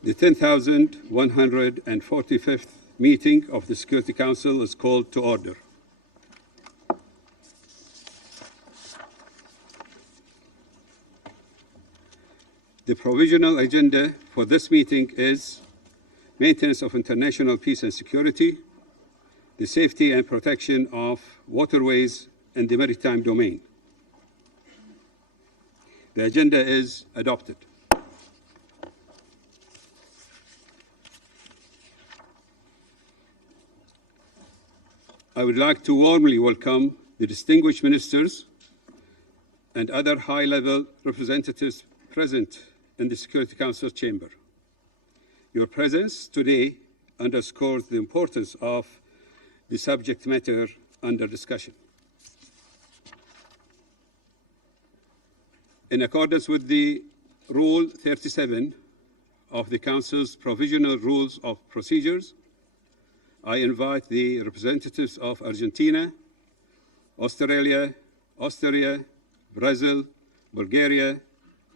The 10,145th meeting of the Security Council is called to order. The provisional agenda for this meeting is maintenance of international peace and security, the safety and protection of waterways and the maritime domain. The agenda is adopted. I would like to warmly welcome the distinguished ministers and other high-level representatives present in the Security Council chamber. Your presence today underscores the importance of the subject matter under discussion. In accordance with the Rule 37 of the Council's Provisional Rules of Procedures, I invite the representatives of Argentina, Australia, Austria, Brazil, Bulgaria,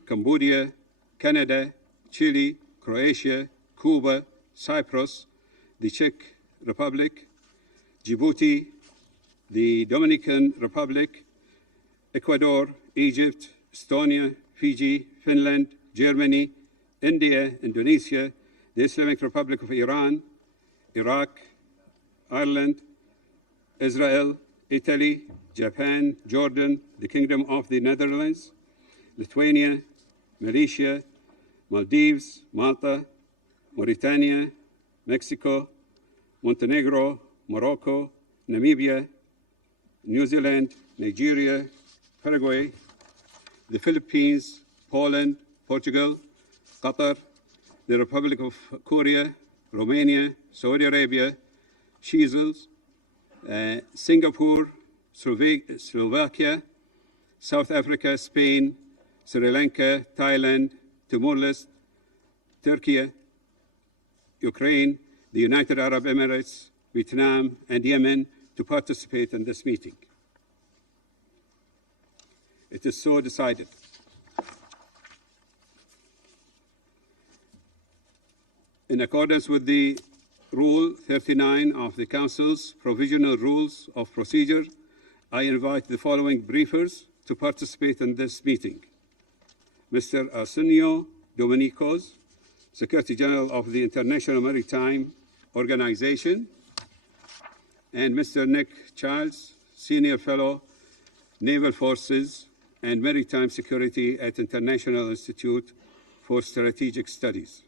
Cambodia, Canada, Chile, Croatia, Cuba, Cyprus, the Czech Republic, Djibouti, the Dominican Republic, Ecuador, Egypt, Estonia, Fiji, Finland, Germany, India, Indonesia, the Islamic Republic of Iran, Iraq, Ireland, Israel, Italy, Japan, Jordan, the Kingdom of the Netherlands, Lithuania, Malaysia, Maldives, Malta, Mauritania, Mexico, Montenegro, Morocco, Namibia, New Zealand, Nigeria, Paraguay, the Philippines, Poland, Portugal, Qatar, the Republic of Korea, Romania, Saudi Arabia, Seychelles, Singapore, Slovakia, South Africa, Spain, Sri Lanka, Thailand, Timor-Leste, Turkey, Ukraine, the United Arab Emirates, Vietnam, and Yemen to participate in this meeting. It is so decided. In accordance with the Rule 39 of the Council's Provisional Rules of Procedure, I invite the following briefers to participate in this meeting. Mr. Arsenio Dominicos, Secretary General of the International Maritime Organization, and Mr. Nick Childs, Senior Fellow, Naval Forces and Maritime Security at International Institute for Strategic Studies.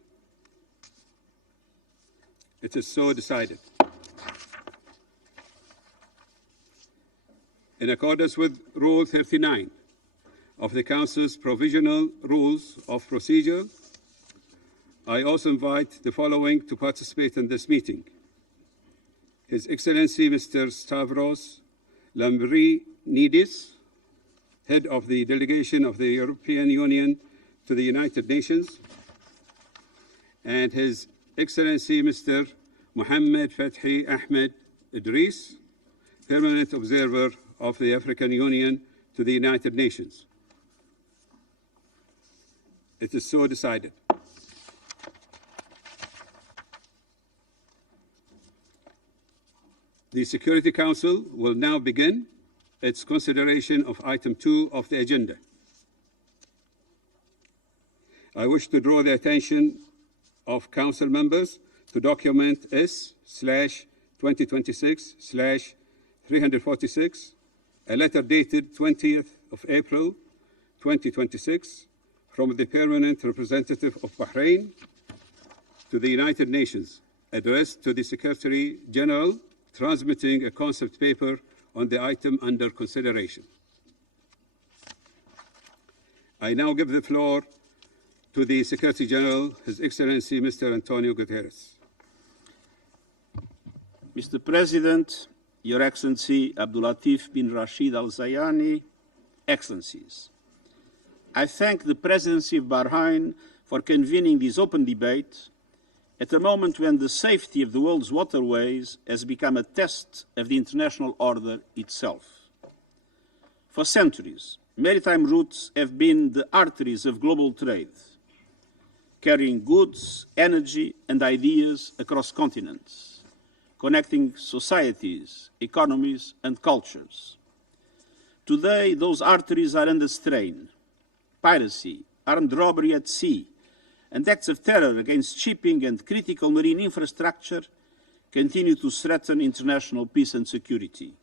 It is so decided. In accordance with Rule 39 of the Council's Provisional Rules of Procedure, I also invite the following to participate in this meeting. His Excellency Mr. Stavros Lambrinidis, Head of the Delegation of the European Union to the United Nations, and His Excellency Mr. Mohammed Fathi Ahmed Idris, Permanent Observer of the African Union to the United Nations. It is so decided. The Security Council will now begin its consideration of item 2 of the agenda. I wish to draw the attention of Council members to document S/2026/346, a letter dated 20th of April 2026 from the Permanent Representative of Bahrain to the United Nations, addressed to the Secretary General, transmitting a concept paper on the item under consideration. I now give the floor to the Secretary General, His Excellency Mr. Antonio Guterres. Mr. President, Your Excellency Abdulatif bin Rashid Al Zayani, Excellencies, I thank the Presidency of Bahrain for convening this open debate at a moment when the safety of the world's waterways has become a test of the international order itself. For centuries, maritime routes have been the arteries of global trade, carrying goods, energy, and ideas across continents, connecting societies, economies, and cultures. Today, those arteries are under strain. Piracy, armed robbery at sea, and acts of terror against shipping and critical marine infrastructure continue to threaten international peace and security.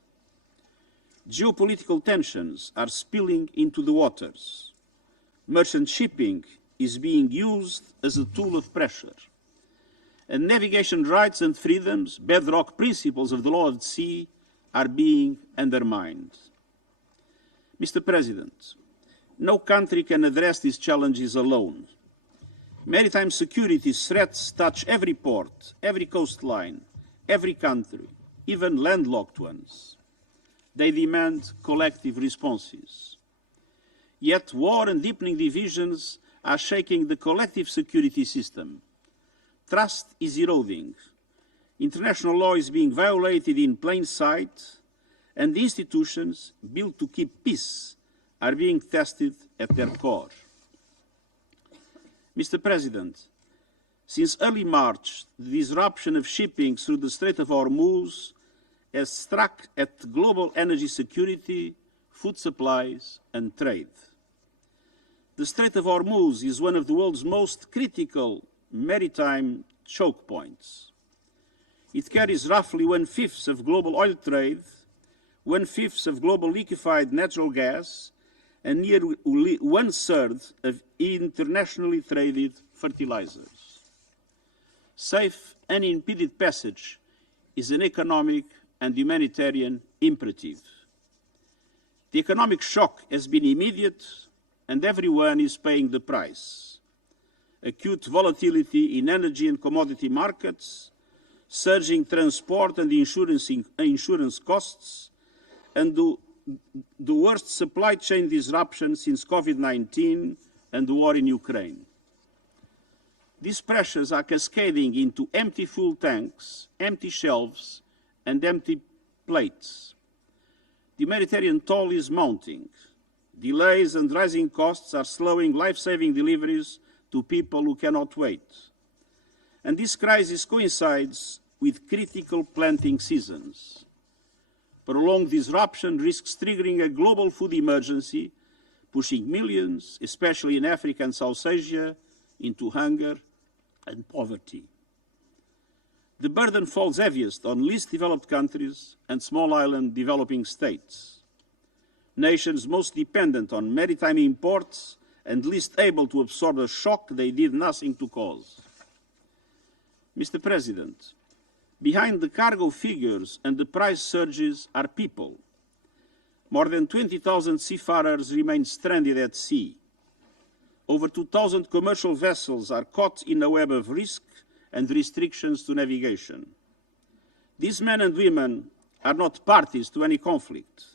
Geopolitical tensions are spilling into the waters. Merchant shipping is being used as a tool of pressure. And navigation rights and freedoms, bedrock principles of the law of the sea, are being undermined. Mr. President, no country can address these challenges alone. Maritime security threats touch every port, every coastline, every country, even landlocked ones. They demand collective responses. Yet war and deepening divisions are shaking the collective security system. Trust is eroding. International law is being violated in plain sight, and the institutions built to keep peace are being tested at their core. Mr. President, since early March, the disruption of shipping through the Strait of Hormuz has struck at global energy security, food supplies, and trade. The Strait of Hormuz is one of the world's most critical maritime choke points. It carries roughly 1/5 of global oil trade, 1/5 of global liquefied natural gas, and nearly 1/3 of internationally traded fertilizers. Safe, unimpeded passage is an economic and humanitarian imperative. The economic shock has been immediate, and everyone is paying the price. Acute volatility in energy and commodity markets, surging transport and insurance costs, and the worst supply chain disruption since COVID-19 and the war in Ukraine. These pressures are cascading into empty fuel tanks, empty shelves, and empty plates. The humanitarian toll is mounting. Delays and rising costs are slowing life-saving deliveries to people who cannot wait. And this crisis coincides with critical planting seasons. Prolonged disruption risks triggering a global food emergency, pushing millions, especially in Africa and South Asia, into hunger and poverty. The burden falls heaviest on least developed countries and small island developing states, nations most dependent on maritime imports and least able to absorb a shock they did nothing to cause. Mr. President, behind the cargo figures and the price surges are people. More than 20,000 seafarers remain stranded at sea. Over 2,000 commercial vessels are caught in a web of risk and restrictions to navigation. These men and women are not parties to any conflict.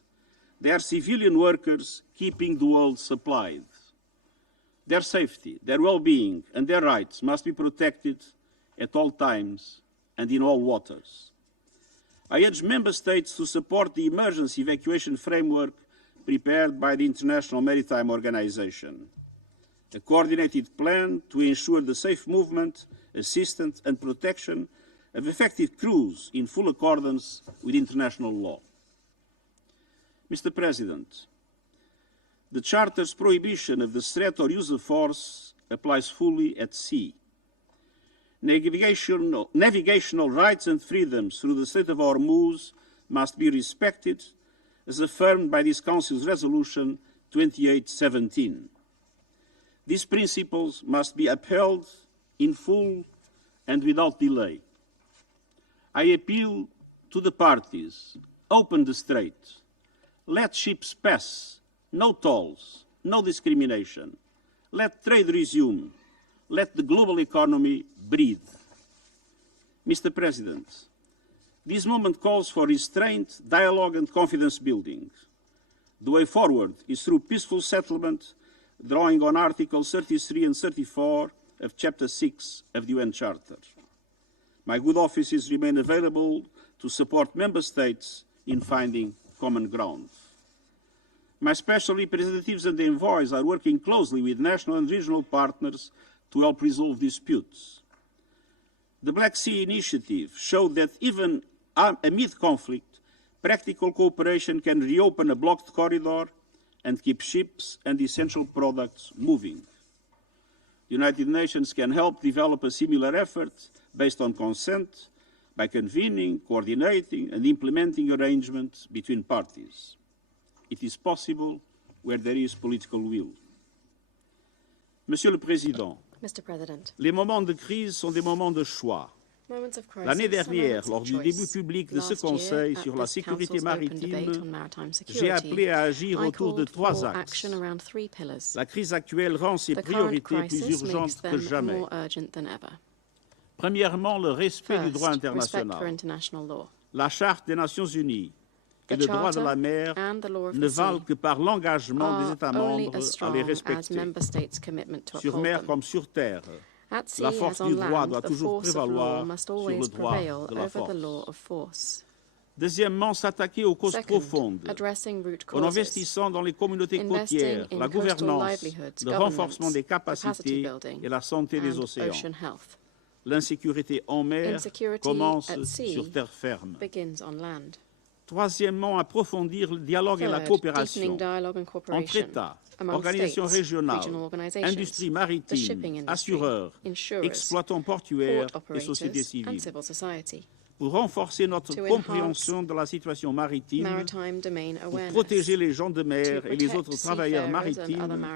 They are civilian workers keeping the world supplied. Their safety, their well-being, and their rights must be protected at all times and in all waters. I urge Member States to support the emergency evacuation framework prepared by the International Maritime Organization, a coordinated plan to ensure the safe movement, assistance and protection of affected crews in full accordance with international law. Mr. President, the Charter's prohibition of the threat or use of force applies fully at sea. Navigational rights and freedoms through the Strait of Hormuz must be respected, as affirmed by this Council's Resolution 2817. These principles must be upheld in full and without delay. I appeal to the parties: open the strait, let ships pass, no tolls, no discrimination, let trade resume, let the global economy breathe. Mr. President, this moment calls for restraint, dialogue and confidence building. The way forward is through peaceful settlement, drawing on Articles 33 and 34 of Chapter 6 of the UN Charter. My good offices remain available to support Member States in finding common ground. My special representatives and envoys are working closely with national and regional partners to help resolve disputes. The Black Sea Initiative showed that even amid conflict, practical cooperation can reopen a blocked corridor and keep ships and essential products moving. The United Nations can help develop a similar effort based on consent by convening, coordinating, and implementing arrangements between parties. It is possible where there is political will. Monsieur le Président, Mr. President, les moments de crise sont des moments de choix. L'année dernière, lors du début public de ce Conseil sur la sécurité maritime, j'ai appelé à agir autour de trois axes. La crise actuelle rend ces priorités plus urgentes que jamais. Premièrement, le respect du droit international. La Charte des Nations Unies et le droit de la mer ne valent que par l'engagement des États membres à les respecter. Sur mer comme sur terre, la force du droit doit toujours prévaloir sur le droit de la force. Deuxièmement, s'attaquer aux causes profondes en investissant dans les communautés côtières, la gouvernance, le renforcement des capacités et la santé des océans. L'insécurité en mer commence sur terre ferme. Troisièmement, approfondir le dialogue et la coopération entre États, organisations régionales, industries maritimes, assureurs, exploitants portuaires et sociétés civiles. Pour renforcer notre compréhension de la situation maritime, pour protéger les gens de mer et les autres travailleurs maritimes,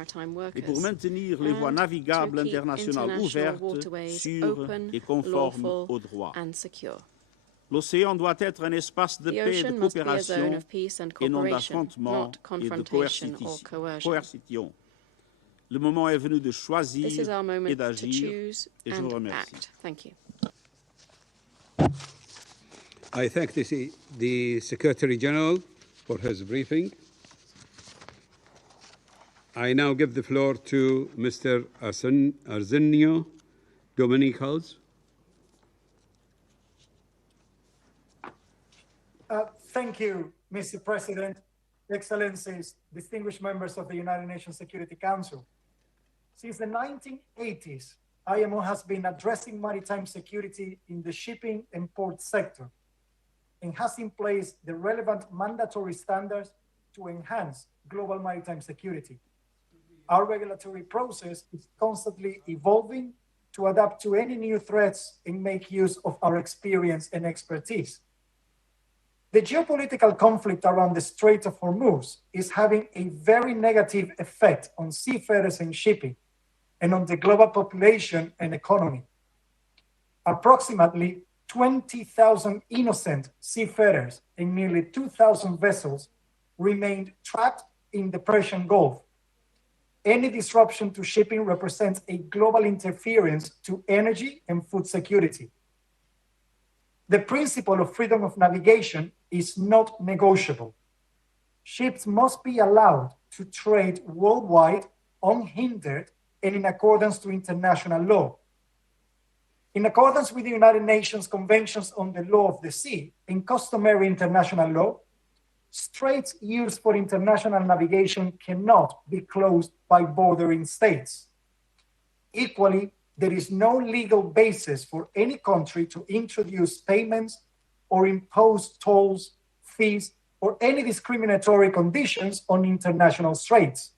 et pour maintenir les voies navigables internationales ouvertes, sûres et conformes au droit. L'océan doit être un espace de paix et de coopération et non d'affrontement et de coercition. Le moment est venu de choisir et d'agir, et je vous remercie. I thank the Secretary General for his briefing. I now give the floor to Mr. Arsenio Dominicals. Thank you, Mr. President, Excellencies, distinguished members of the United Nations Security Council. Since the 1980s, IMO has been addressing maritime security in the shipping and port sector and has in place the relevant mandatory standards to enhance global maritime security. Our regulatory process is constantly evolving to adapt to any new threats and make use of our experience and expertise. The geopolitical conflict around the Strait of Hormuz is having a very negative effect on seafarers and shipping and on the global population and economy. Approximately 20,000 innocent seafarers and nearly 2,000 vessels remained trapped in the Persian Gulf. Any disruption to shipping represents a global interference to energy and food security. The principle of freedom of navigation is not negotiable. Ships must be allowed to trade worldwide unhindered and in accordance to international law. In accordance with the United Nations Conventions on the Law of the Sea and customary international law, straits used for international navigation cannot be closed by bordering states. Equally, there is no legal basis for any country to introduce payments or impose tolls, fees, or any discriminatory conditions on international straits.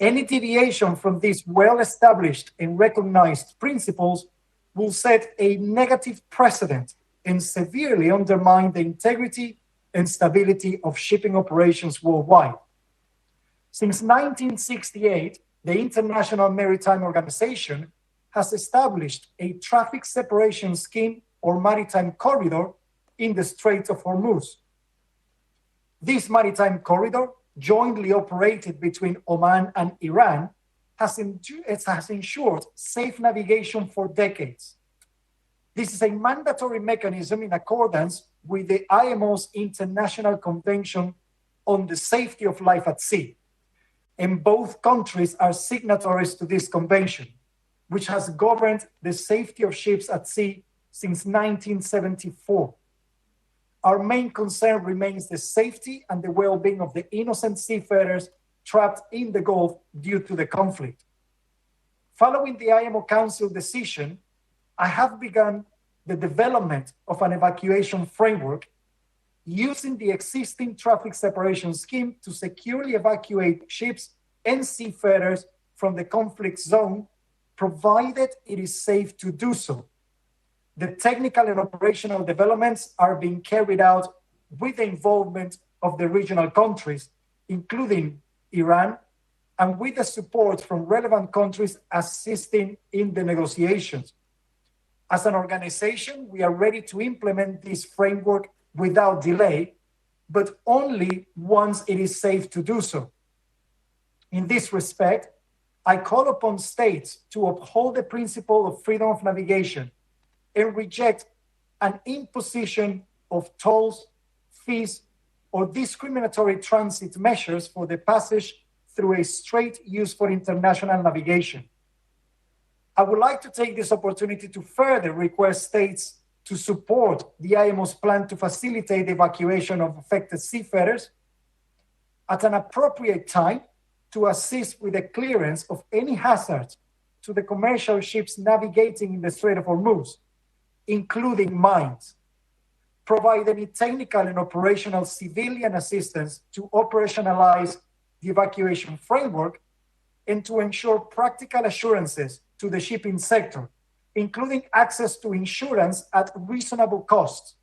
Any deviation from these well-established and recognized principles will set a negative precedent and severely undermine the integrity and stability of shipping operations worldwide. Since 1968, the International Maritime Organization has established a traffic separation scheme or maritime corridor in the Strait of Hormuz. This maritime corridor, jointly operated between Oman and Iran, has ensured safe navigation for decades. This is a mandatory mechanism in accordance with the IMO's International Convention on the Safety of Life at Sea. And both countries are signatories to this convention, which has governed the safety of ships at sea since 1974. Our main concern remains the safety and the well-being of the innocent seafarers trapped in the Gulf due to the conflict. Following the IMO Council decision, I have begun the development of an evacuation framework using the existing traffic separation scheme to securely evacuate ships and seafarers from the conflict zone, provided it is safe to do so. The technical and operational developments are being carried out with the involvement of the regional countries, including Iran, and with the support from relevant countries assisting in the negotiations. As an organization, we are ready to implement this framework without delay, but only once it is safe to do so. In this respect, I call upon states to uphold the principle of freedom of navigation and reject an imposition of tolls, fees, or discriminatory transit measures for the passage through a strait used for international navigation. I would like to take this opportunity to further request states to support the IMO's plan to facilitate the evacuation of affected seafarers at an appropriate time to assist with the clearance of any hazards to the commercial ships navigating in the Strait of Hormuz, including mines, provide any technical and operational civilian assistance to operationalize the evacuation framework, and to ensure practical assurances to the shipping sector, including access to insurance at reasonable costs,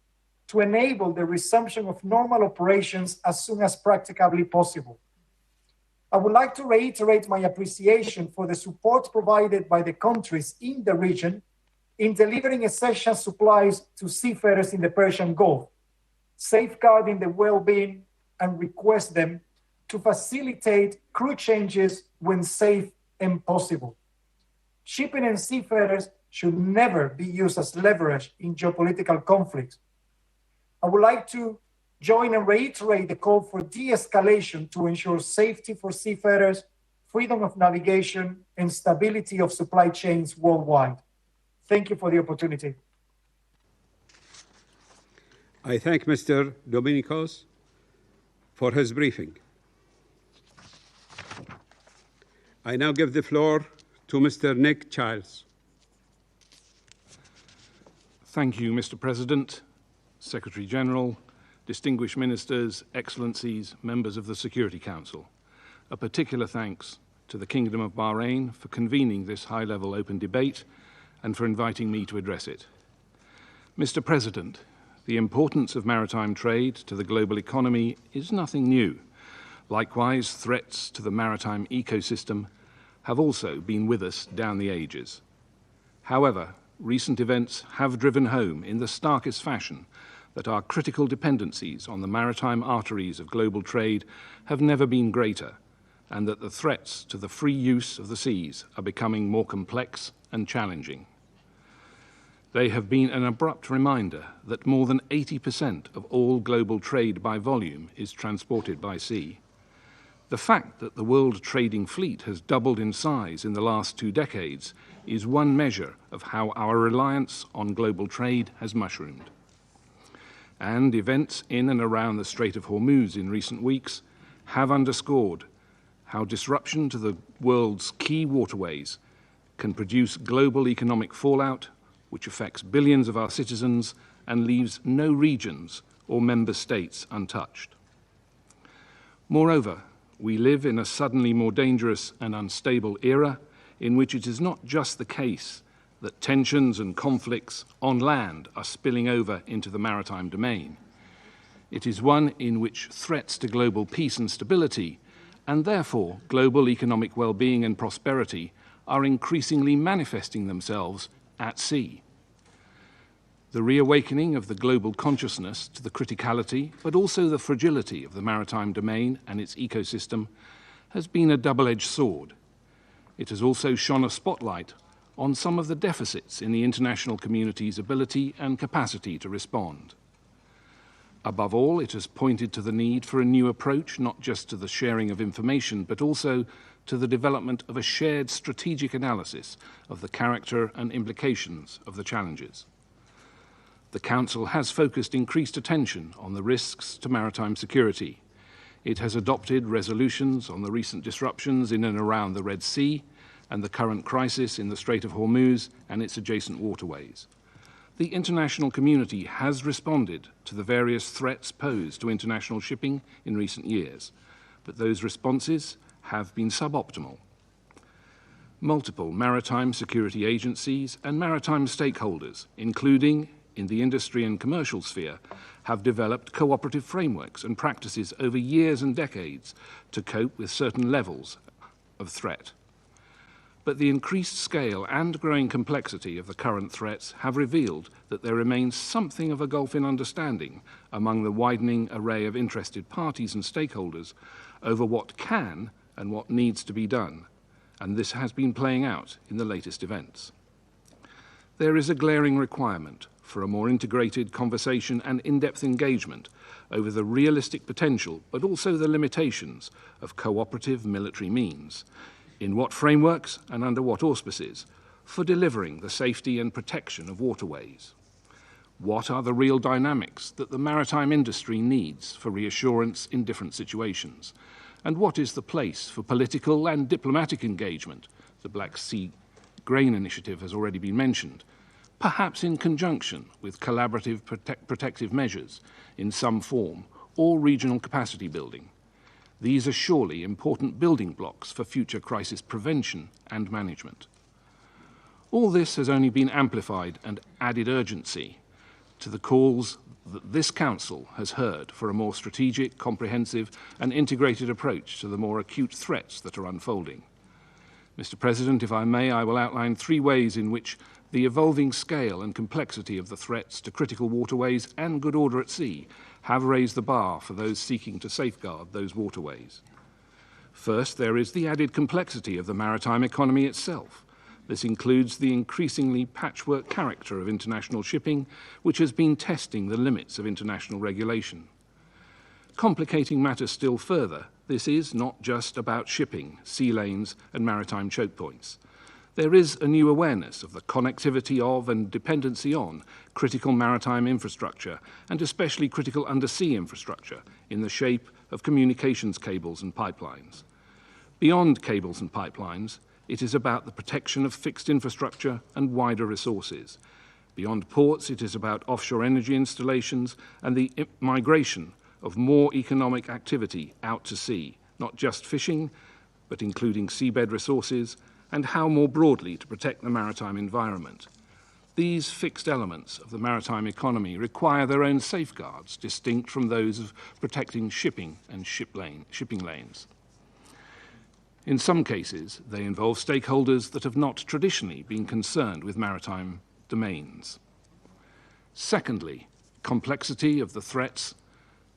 to enable the resumption of normal operations as soon as practicably possible. I would like to reiterate my appreciation for the support provided by the countries in the region in delivering essential supplies to seafarers in the Persian Gulf, safeguarding the well-being, and request them to facilitate crew changes when safe and possible. Shipping and seafarers should never be used as leverage in geopolitical conflicts. I would like to join and reiterate the call for de-escalation to ensure safety for seafarers, freedom of navigation, and stability of supply chains worldwide. Thank you for the opportunity. I thank Mr. Dominicos for his briefing. I now give the floor to Mr. Nick Childs. Thank you, Mr. President, Secretary General, distinguished ministers, excellencies, members of the Security Council. A particular thanks to the Kingdom of Bahrain for convening this high-level open debate and for inviting me to address it. Mr. President, the importance of maritime trade to the global economy is nothing new. Likewise, threats to the maritime ecosystem have also been with us down the ages. However, recent events have driven home in the starkest fashion that our critical dependencies on the maritime arteries of global trade have never been greater, and that the threats to the free use of the seas are becoming more complex and challenging. They have been an abrupt reminder that more than 80% of all global trade by volume is transported by sea. The fact that the world trading fleet has doubled in size in the last 2 decades is one measure of how our reliance on global trade has mushroomed. And events in and around the Strait of Hormuz in recent weeks have underscored how disruption to the world's key waterways can produce global economic fallout, which affects billions of our citizens and leaves no regions or member states untouched. Moreover, we live in a suddenly more dangerous and unstable era in which it is not just the case that tensions and conflicts on land are spilling over into the maritime domain. It is one in which threats to global peace and stability, and therefore global economic well-being and prosperity, are increasingly manifesting themselves at sea. The reawakening of the global consciousness to the criticality, but also the fragility of the maritime domain and its ecosystem has been a double-edged sword. It has also shone a spotlight on some of the deficits in the international community's ability and capacity to respond. Above all, it has pointed to the need for a new approach, not just to the sharing of information, but also to the development of a shared strategic analysis of the character and implications of the challenges. The Council has focused increased attention on the risks to maritime security. It has adopted resolutions on the recent disruptions in and around the Red Sea and the current crisis in the Strait of Hormuz and its adjacent waterways. The international community has responded to the various threats posed to international shipping in recent years, but those responses have been suboptimal. Multiple maritime security agencies and maritime stakeholders, including in the industry and commercial sphere, have developed cooperative frameworks and practices over years and decades to cope with certain levels of threat. But the increased scale and growing complexity of the current threats have revealed that there remains something of a gulf in understanding among the widening array of interested parties and stakeholders over what can and what needs to be done, and this has been playing out in the latest events. There is a glaring requirement for a more integrated conversation and in-depth engagement over the realistic potential, but also the limitations of cooperative military means, in what frameworks and under what auspices, for delivering the safety and protection of waterways. What are the real dynamics that the maritime industry needs for reassurance in different situations? And what is the place for political and diplomatic engagement? The Black Sea Grain Initiative has already been mentioned, perhaps in conjunction with collaborative protective measures in some form or regional capacity building. These are surely important building blocks for future crisis prevention and management. All this has only been amplified and added urgency to the calls that this Council has heard for a more strategic, comprehensive and integrated approach to the more acute threats that are unfolding. Mr. President, if I may, I will outline 3 ways in which the evolving scale and complexity of the threats to critical waterways and good order at sea have raised the bar for those seeking to safeguard those waterways. First, there is the added complexity of the maritime economy itself. This includes the increasingly patchwork character of international shipping, which has been testing the limits of international regulation. Complicating matters still further, this is not just about shipping, sea lanes, and maritime choke points. There is a new awareness of the connectivity of and dependency on critical maritime infrastructure, and especially critical undersea infrastructure, in the shape of communications cables and pipelines. Beyond cables and pipelines, it is about the protection of fixed infrastructure and wider resources. Beyond ports, it is about offshore energy installations and the migration of more economic activity out to sea, not just fishing, but including seabed resources, and how more broadly to protect the maritime environment. These fixed elements of the maritime economy require their own safeguards, distinct from those of protecting shipping and shipping lanes. In some cases, they involve stakeholders that have not traditionally been concerned with maritime domains. Secondly, complexity of the threats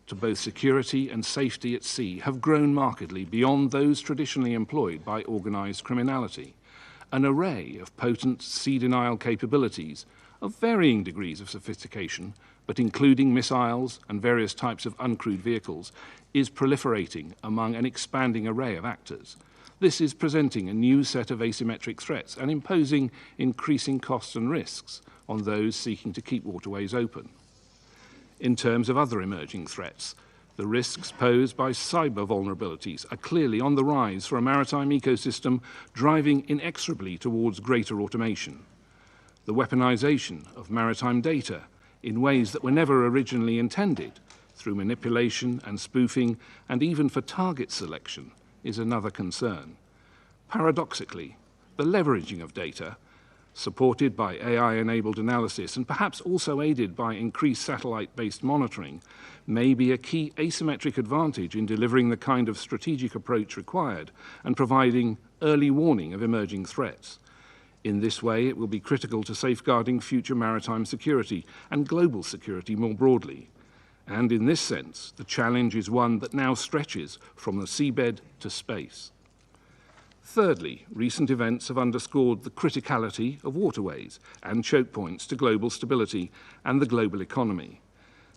to both security and safety at sea have grown markedly beyond those traditionally employed by organized criminality. An array of potent sea denial capabilities of varying degrees of sophistication, but including missiles and various types of uncrewed vehicles, is proliferating among an expanding array of actors. This is presenting a new set of asymmetric threats and imposing increasing costs and risks on those seeking to keep waterways open. In terms of other emerging threats, the risks posed by cyber vulnerabilities are clearly on the rise for a maritime ecosystem driving inexorably towards greater automation. The weaponization of maritime data in ways that were never originally intended, through manipulation and spoofing, and even for target selection, is another concern. Paradoxically, the leveraging of data, supported by AI-enabled analysis and perhaps also aided by increased satellite-based monitoring, may be a key asymmetric advantage in delivering the kind of strategic approach required and providing early warning of emerging threats. In this way, it will be critical to safeguarding future maritime security and global security more broadly. And in this sense, the challenge is one that now stretches from the seabed to space. Thirdly, recent events have underscored the criticality of waterways and choke points to global stability and the global economy.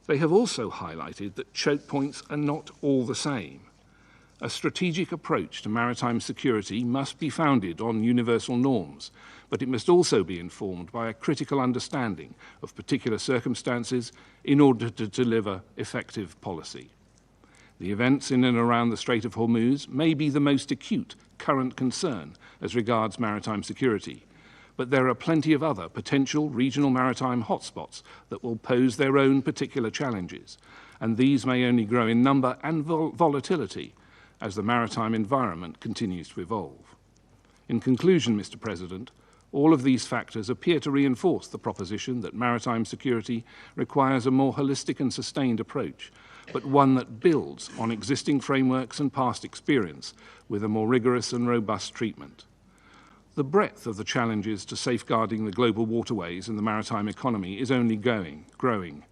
They have also highlighted that choke points are not all the same. A strategic approach to maritime security must be founded on universal norms, but it must also be informed by a critical understanding of particular circumstances in order to deliver effective policy. The events in and around the Strait of Hormuz may be the most acute current concern as regards maritime security, but there are plenty of other potential regional maritime hotspots that will pose their own particular challenges, and these may only grow in number and volatility as the maritime environment continues to evolve. In conclusion, Mr. President, all of these factors appear to reinforce the proposition that maritime security requires a more holistic and sustained approach, but one that builds on existing frameworks and past experience with a more rigorous and robust treatment. The breadth of the challenges to safeguarding the global waterways and the maritime economy is only growing.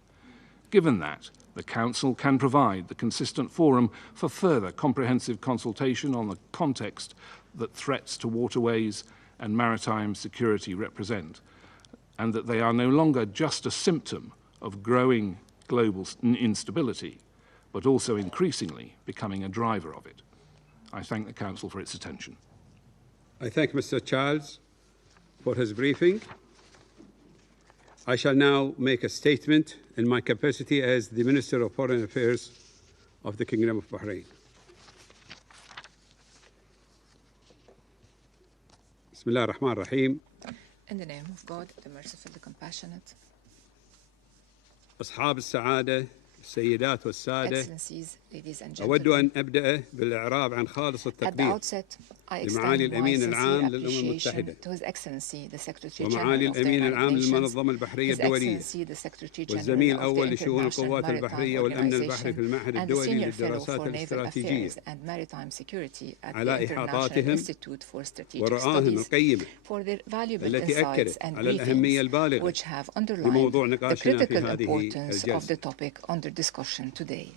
Given that, the Council can provide the consistent forum for further comprehensive consultation on the context that threats to waterways and maritime security represent, and that they are no longer just a symptom of growing global instability, but also increasingly becoming a driver of it. I thank the Council for its attention. I thank Mr. Charles for his briefing. I shall now make a statement in my capacity as the Minister of Foreign Affairs of the Kingdom of Bahrain. Bismillah ar-Rahman ar-Rahim. In the name of God, the merciful, the compassionate. أصحاب السعادة السيدات والسادة Excellencies, ladies and أود gentlemen, أن أبدأ بالإعراب عن خالص at the التقدير outset, I لمعالي extend my الأمين sincere العام للأمم appreciation المتحدة to His Excellency, the Secretary ومعالي General of the الأمين United العام Nations, للمنظمة البحرية His الدولية Excellency, the Secretary والزميل General of الأول the لشؤون International القوات Maritime البحرية والأمن البحري في Organization, المعهد and the الدولي Senior Fellow للدراسات for Naval الاستراتيجية Affairs and Maritime Security at على the International إحاطاتهم Institute for Strategic ورآهم Studies القيمة for their valuable التي insights أكدت and على الأهمية briefings, البالغة which have underlined لموضوع the نقاشنا في critical هذه importance of الجلسة. the topic under discussion today.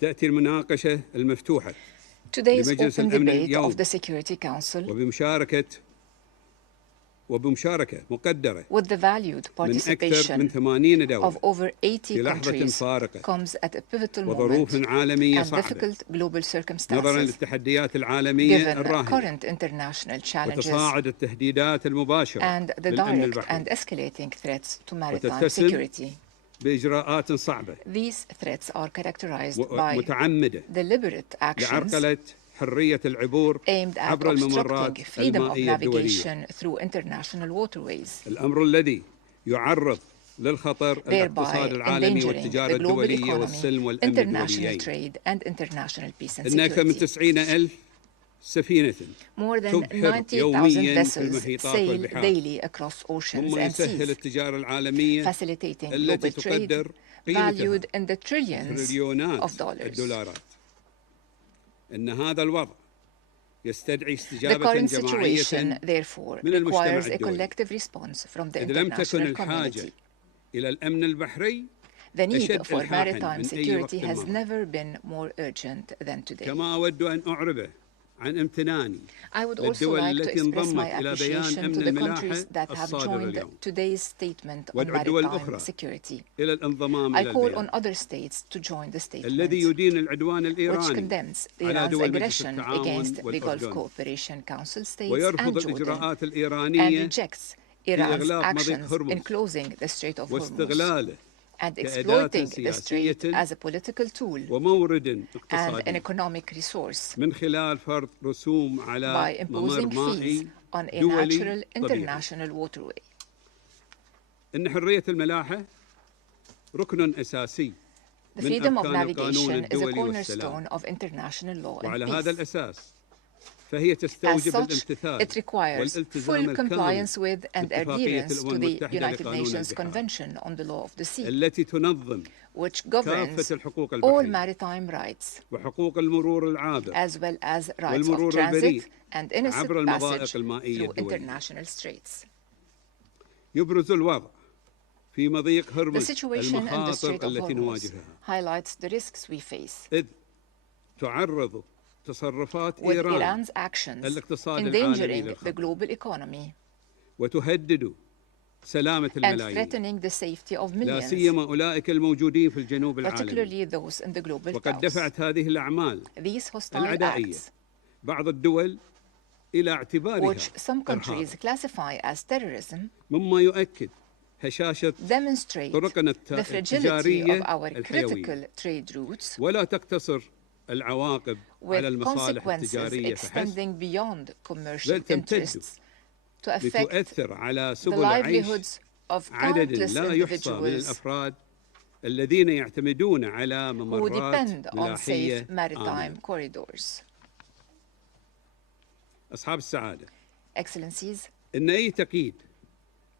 تأتي المناقشة المفتوحة Today's لمجلس open الأمن debate اليوم of the Security Council وبمشاركة مقدرة with the valued من أكثر participation من 80 دولة of over 80 في لحظة countries فارقة comes at a pivotal وظروف moment عالمية and صعبة difficult global نظرا circumstances للتحديات العالمية given الراهنة current international challenges وتصاعد التهديدات المباشرة and the للأمن direct البحري and escalating threats to maritime وتتسم security. بإجراءات صعبة These threats are characterized by ومتعمدة deliberate actions لعرقلة حرية العبور aimed at عبر الممرات obstructing freedom of المائية الدولية. navigation through international waterways, الأمر الذي يعرض للخطر الاقتصاد thereby العالمي endangering والتجارة the global الدولية economy, والسلم والأمن international الدوليين. trade, and international peace and إن أكثر من security. 90,000 سفينة More than تبحر 90,000 يومياً في vessels المحيطات sail والبحار daily across oceans مما and يسهل seas, التجارة العالمية facilitating التي global trade تقدر قيمتها valued in the trillions تريليونات of dollars. الدولارات. إن هذا الوضع يستدعي The استجابة current جماعية situation, therefore, من المجتمع requires a الدولي. collective response from the إذ لم تكن international الحاجة community. إلى الأمن البحري The need أشد for إلحاحاً maritime من أي security وقت has مضى. never been more urgent than today. كما أود أن أعرب عن امتناني I would also للدول like to التي express my انضمت إلى بيان appreciation to أمن the الملاحة countries that have الصادر joined اليوم today's statement on وأدعو الدول maritime الأخرى security. إلى الانضمام I إلى call on البيان other states to join the الذي statement, يدين العدوان which الإيراني condemns على Iran's دول مجلس aggression التعاون against the Gulf والأردن Cooperation Council states ويرفض and Jordan, الإجراءات and الإيرانية rejects Iran's إغلاق مضيق actions هرمز in closing the Strait of Hormuz واستغلاله and كأداة exploiting the strait سياسية as a political tool ومورد and an اقتصادي economic resource من خلال فرض رسوم by على ممر imposing fees مائي on a دولي natural طبيعي. international waterway. إن حرية الملاحة ركن أساسي The من freedom of أركان القانون navigation is a الدولي والسلام cornerstone of international law وعلى and هذا peace. الأساس فهي As تستوجب such, الامتثال it requires والالتزام full الكامل compliance with and باتفاقية adherence الأمم to the المتحدة United لقانون Nations البحار Convention on the Law of the Sea, التي تنظم which كافة governs الحقوق all البحرية maritime rights, وحقوق المرور العابر as well as rights of والمرور transit البريء and innocent عبر المضائق passage المائية through الدولية. international straits. يبرز الوضع في مضيق The هرمز situation in the المخاطر Strait of التي Hormuz نواجهها highlights the risks we face, إذ تعرض تصرفات with إيران Iran's actions الاقتصاد العالمي endangering the للخطر global economy وتهدد سلامة and الملايين threatening the safety of لا millions, سيما أولئك الموجودين في الجنوب العالمي particularly those in the global وقد south. دفعت هذه الأعمال These hostile العدائية acts, بعض الدول إلى اعتبارها which some countries إرهابا classify as terrorism, مما يؤكد هشاشة demonstrate طرقنا the fragility التجارية of our الحيوية critical trade routes ولا تقتصر العواقب على with المصالح consequences التجارية فحسب، extending beyond commercial بل تمتد interests to affect لتؤثر على the سبل عيش livelihoods of عدد countless لا يحصى من individuals الأفراد الذين يعتمدون على who ممرات depend on ملاحية safe maritime آمنة. corridors. أصحاب السعادة، Excellencies, إن أي تقييد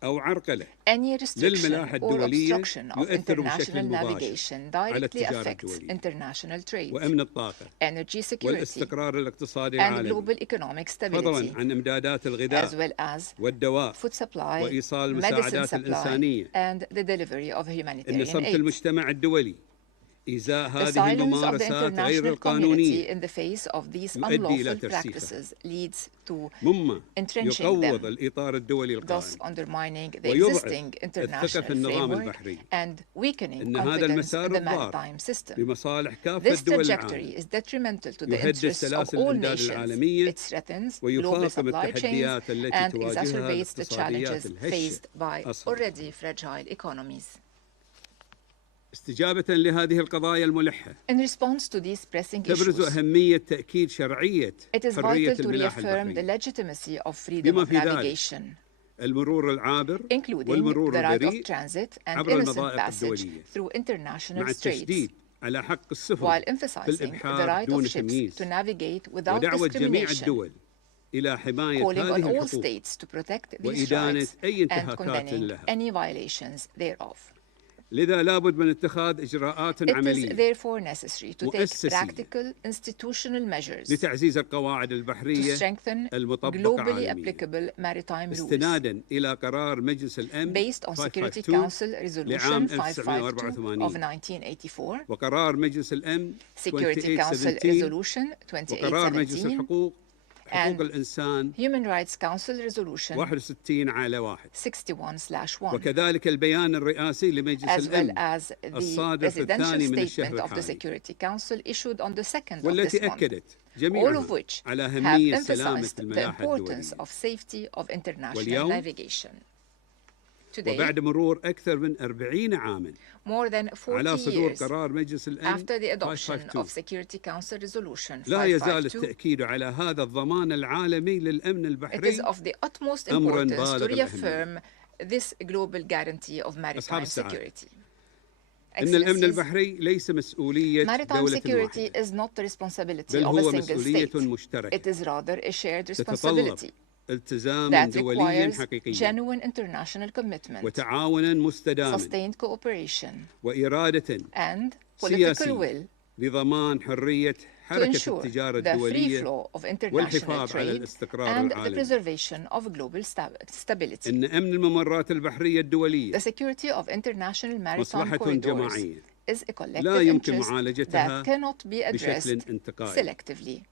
أو عرقلة any restriction للملاحة or الدولية obstruction of يؤثر بشكل international مباشر navigation على directly التجارة affects الدولية international trade, وأمن الطاقة energy security, والاستقرار الاقتصادي and العالمي، global economic فضلا stability, عن إمدادات as الغذاء well as والدواء food supply, وإيصال medicine المساعدات supply, الإنسانية. and the delivery of إن humanitarian صمت aid. المجتمع الدولي إزاء The هذه silence of the الممارسات غير international community القانونية in the face of these يؤدي إلى unlawful ترسيخها، practices leads to مما entrenching يقوض them, الإطار الدولي thus القائم undermining the ويضعف existing الثقة في international النظام framework البحري. and weakening إن هذا confidence المسار in the الضار maritime system. بمصالح كافة This دول trajectory العالم is detrimental to the يهدد interests of سلاسل all الإمداد nations. العالمية It threatens global ويفاقم supply chains التحديات التي and تواجهها exacerbates the الاقتصاديات challenges الهشة faced by أصلاً. already fragile economies. استجابة لهذه القضايا الملحة In response to these pressing تبرز issues, أهمية تأكيد شرعية it is حرية vital to الملاحة reaffirm the البحرية legitimacy of freedom بما of في ذلك navigation, المرور العابر including والمرور the right of البريء transit and عبر innocent المضائق passage الدولية through international مع straits, التشديد على حق السفن while في emphasizing the الإبحار right دون of ships تمييز to navigate without ودعوة جميع discrimination, الدول إلى حماية calling on هذه all الحقوق states to protect these وإدانة rights أي and انتهاكات condemning لها. any violations thereof. لذا لابد من اتخاذ إجراءات It is عملية therefore necessary to take مؤسسية practical institutional measures لتعزيز القواعد to البحرية strengthen المطبقة globally عالميا applicable maritime rules استنادا إلى قرار مجلس الأمن based on Security 552 Council لعام Resolution 552 of 1984 1984, وقرار مجلس الأمن Security Council 2817 Resolution وقرار مجلس 2817, حقوق and الإنسان Human Rights Council Resolution 61/1 61/1, وكذلك البيان الرئاسي لمجلس as well الأمن as the الصادر في الثاني presidential من الشهر statement of the الحالي Security Council issued on the 2nd of this والتي month, أكدت all جميعها of which على have أهمية سلامة emphasized the الملاحة importance الدولية. of safety of international واليوم navigation. Today, وبعد مرور أكثر من 40 عاما more than 40 على صدور years قرار مجلس الأمن after the adoption 552 of Security Council Resolution لا يزال 552, التأكيد على هذا الضمان العالمي للأمن it is البحري of the utmost أمراً importance to بالغ reaffirm this global guarantee of maritime السعادة. security. إن الأمن Excellencies, البحري ليس مسؤولية maritime دولة security واحدة is not the responsibility بل of a هو single مسؤولية state. مشتركة It is rather a shared تتطلب responsibility التزاما that دوليا requires حقيقيا genuine international commitment, وتعاونا مستداما sustained cooperation, وإرادة and political سياسية will لضمان حرية to حركة ensure التجارة the free الدولية flow of international والحفاظ على trade الاستقرار and the العالمي. preservation of global stability. إن أمن الممرات البحرية الدولية The security of international maritime مصلحة corridors جماعية is a collective لا يمكن interest معالجتها that cannot be بشكل addressed انتقائي. selectively.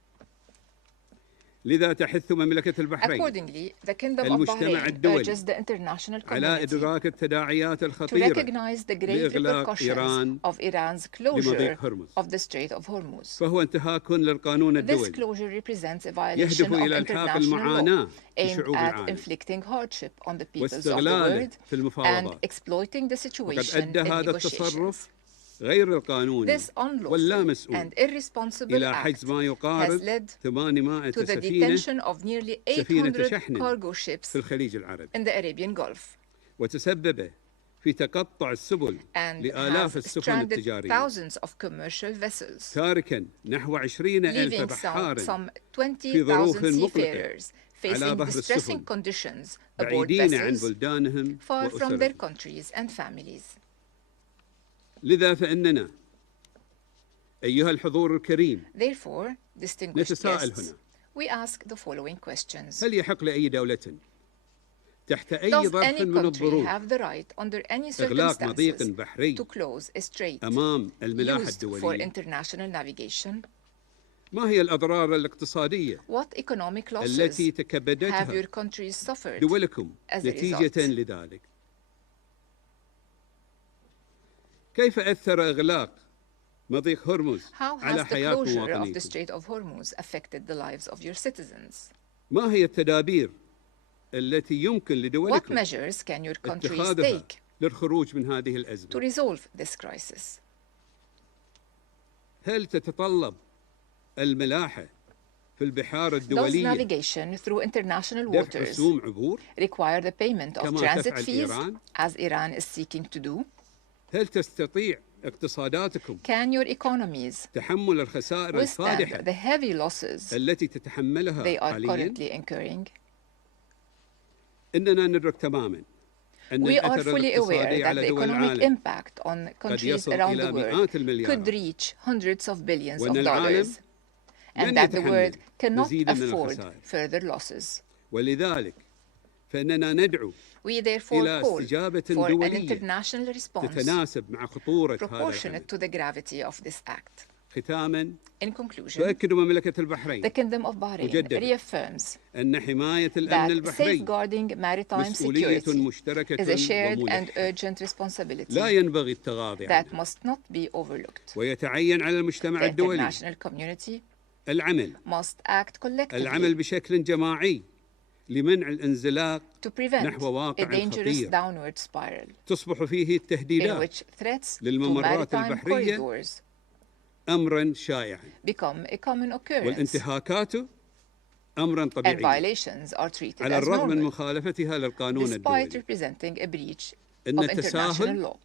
لذا تحث مملكة البحرين Accordingly, the Kingdom of المجتمع Bahrain الدولي urges the international على community إدراك التداعيات to الخطيرة recognize the grave لإغلاق repercussions إيران of Iran's لمضيق closure هرمز of the Strait of Hormuz. فهو انتهاك للقانون This الدولي closure represents a يهدف violation of إلى إلحاق international المعاناة law في aimed شعوب at العالم inflicting hardship on the peoples of the واستغلاله world في and المفاوضات exploiting the وقد situation أدى in هذا negotiations. التصرف غير القانوني This unlawful واللا مسؤول and irresponsible إلى act حجز ما has يقارب led 800 to the سفينة detention of nearly سفينة 800 شحن cargo ships في الخليج العربي in the Arabian Gulf وتسبب في تقطع السبل and لآلاف has السفن stranded التجارية thousands of commercial vessels, تاركا نحو 20,000 leaving بحارا some في ظروف 20,000 مقلقة seafarers على facing بحر distressing السفن conditions aboard بعيدين عن vessels بلدانهم far from their وأسرهم countries and families. لذا فإننا أيها الحضور الكريم Therefore, distinguished نتساءل guests, هنا we ask the following questions. هل يحق لأي دولة تحت أي Does ظرف any من country الظروف have the right, under any إغلاق مضيق circumstances, بحري to close a strait أمام الملاحة used for الدولية؟ international navigation? ما هي الأضرار الاقتصادية What economic losses التي have تكبدتها your countries suffered دولكم as a نتيجة result? لذلك؟ كيف أثر إغلاق مضيق هرمز How على has the حياة closure of the مواطنيكم؟ Strait of Hormuz affected the lives of your citizens? ما هي التدابير التي يمكن What لدولكم measures can your countries اتخاذها take للخروج من هذه to الأزمة؟ resolve this crisis? هل تتطلب الملاحة في البحار Those الدولية navigation through international دفع waters رسوم عبور require the payment of كما transit تفعل fees, إيران؟ as Iran is seeking to do. هل تستطيع اقتصاداتكم Can your economies تحمل الخسائر withstand الفادحة the heavy losses التي they تتحملها are حاليا؟ currently incurring? إننا ندرك تماما أن We are الأثر fully aware الاقتصادي that على the دول economic العالم impact on قد countries يصل around إلى the world مئات could المليارات reach hundreds of billions of وأن العالم dollars, and لن that the يتحمل world cannot مزيدا من afford الخسائر. further losses. ولذلك فإننا ندعو We therefore إلى call استجابة for an دولية international response تتناسب مع خطورة هذا العمل. proportionate to the gravity of this act. ختاما In conclusion, تؤكد مملكة the البحرين Kingdom of Bahrain مجدداً reaffirms أن حماية الأمن that البحري safeguarding maritime مسؤولية security مشتركة is a shared and وملحة urgent responsibility لا ينبغي التغاضي that عنها must not be overlooked. ويتعين على المجتمع The الدولي international community العمل must act العمل collectively بشكل جماعي لمنع الانزلاق to prevent نحو a واقع dangerous خطير downward spiral تصبح فيه in التهديدات which threats to للممرات maritime البحرية corridors أمرا شائعا become a common occurrence والانتهاكات أمرا and طبيعيا violations are treated على as الرغم من normal مخالفتها للقانون despite الدولي representing a breach إن of international التساهل law.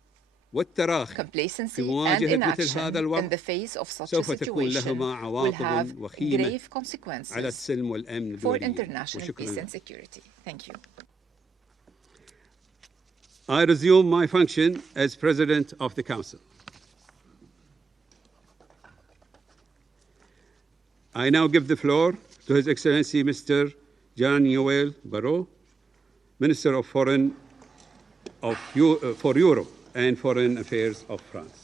والتراخي Complacency في and مواجهة مثل inaction هذا in الوضع the face of such a سوف تكون situation لهما will عواقب have وخيمة grave على consequences السلم والأمن for الدولي international وشكرا peace لكم. and security. Thank you. I resume my function as President of the Council. I now give the floor to His Excellency Mr. Jean-Noël Barrot, Minister of for Europe and Foreign Affairs of France.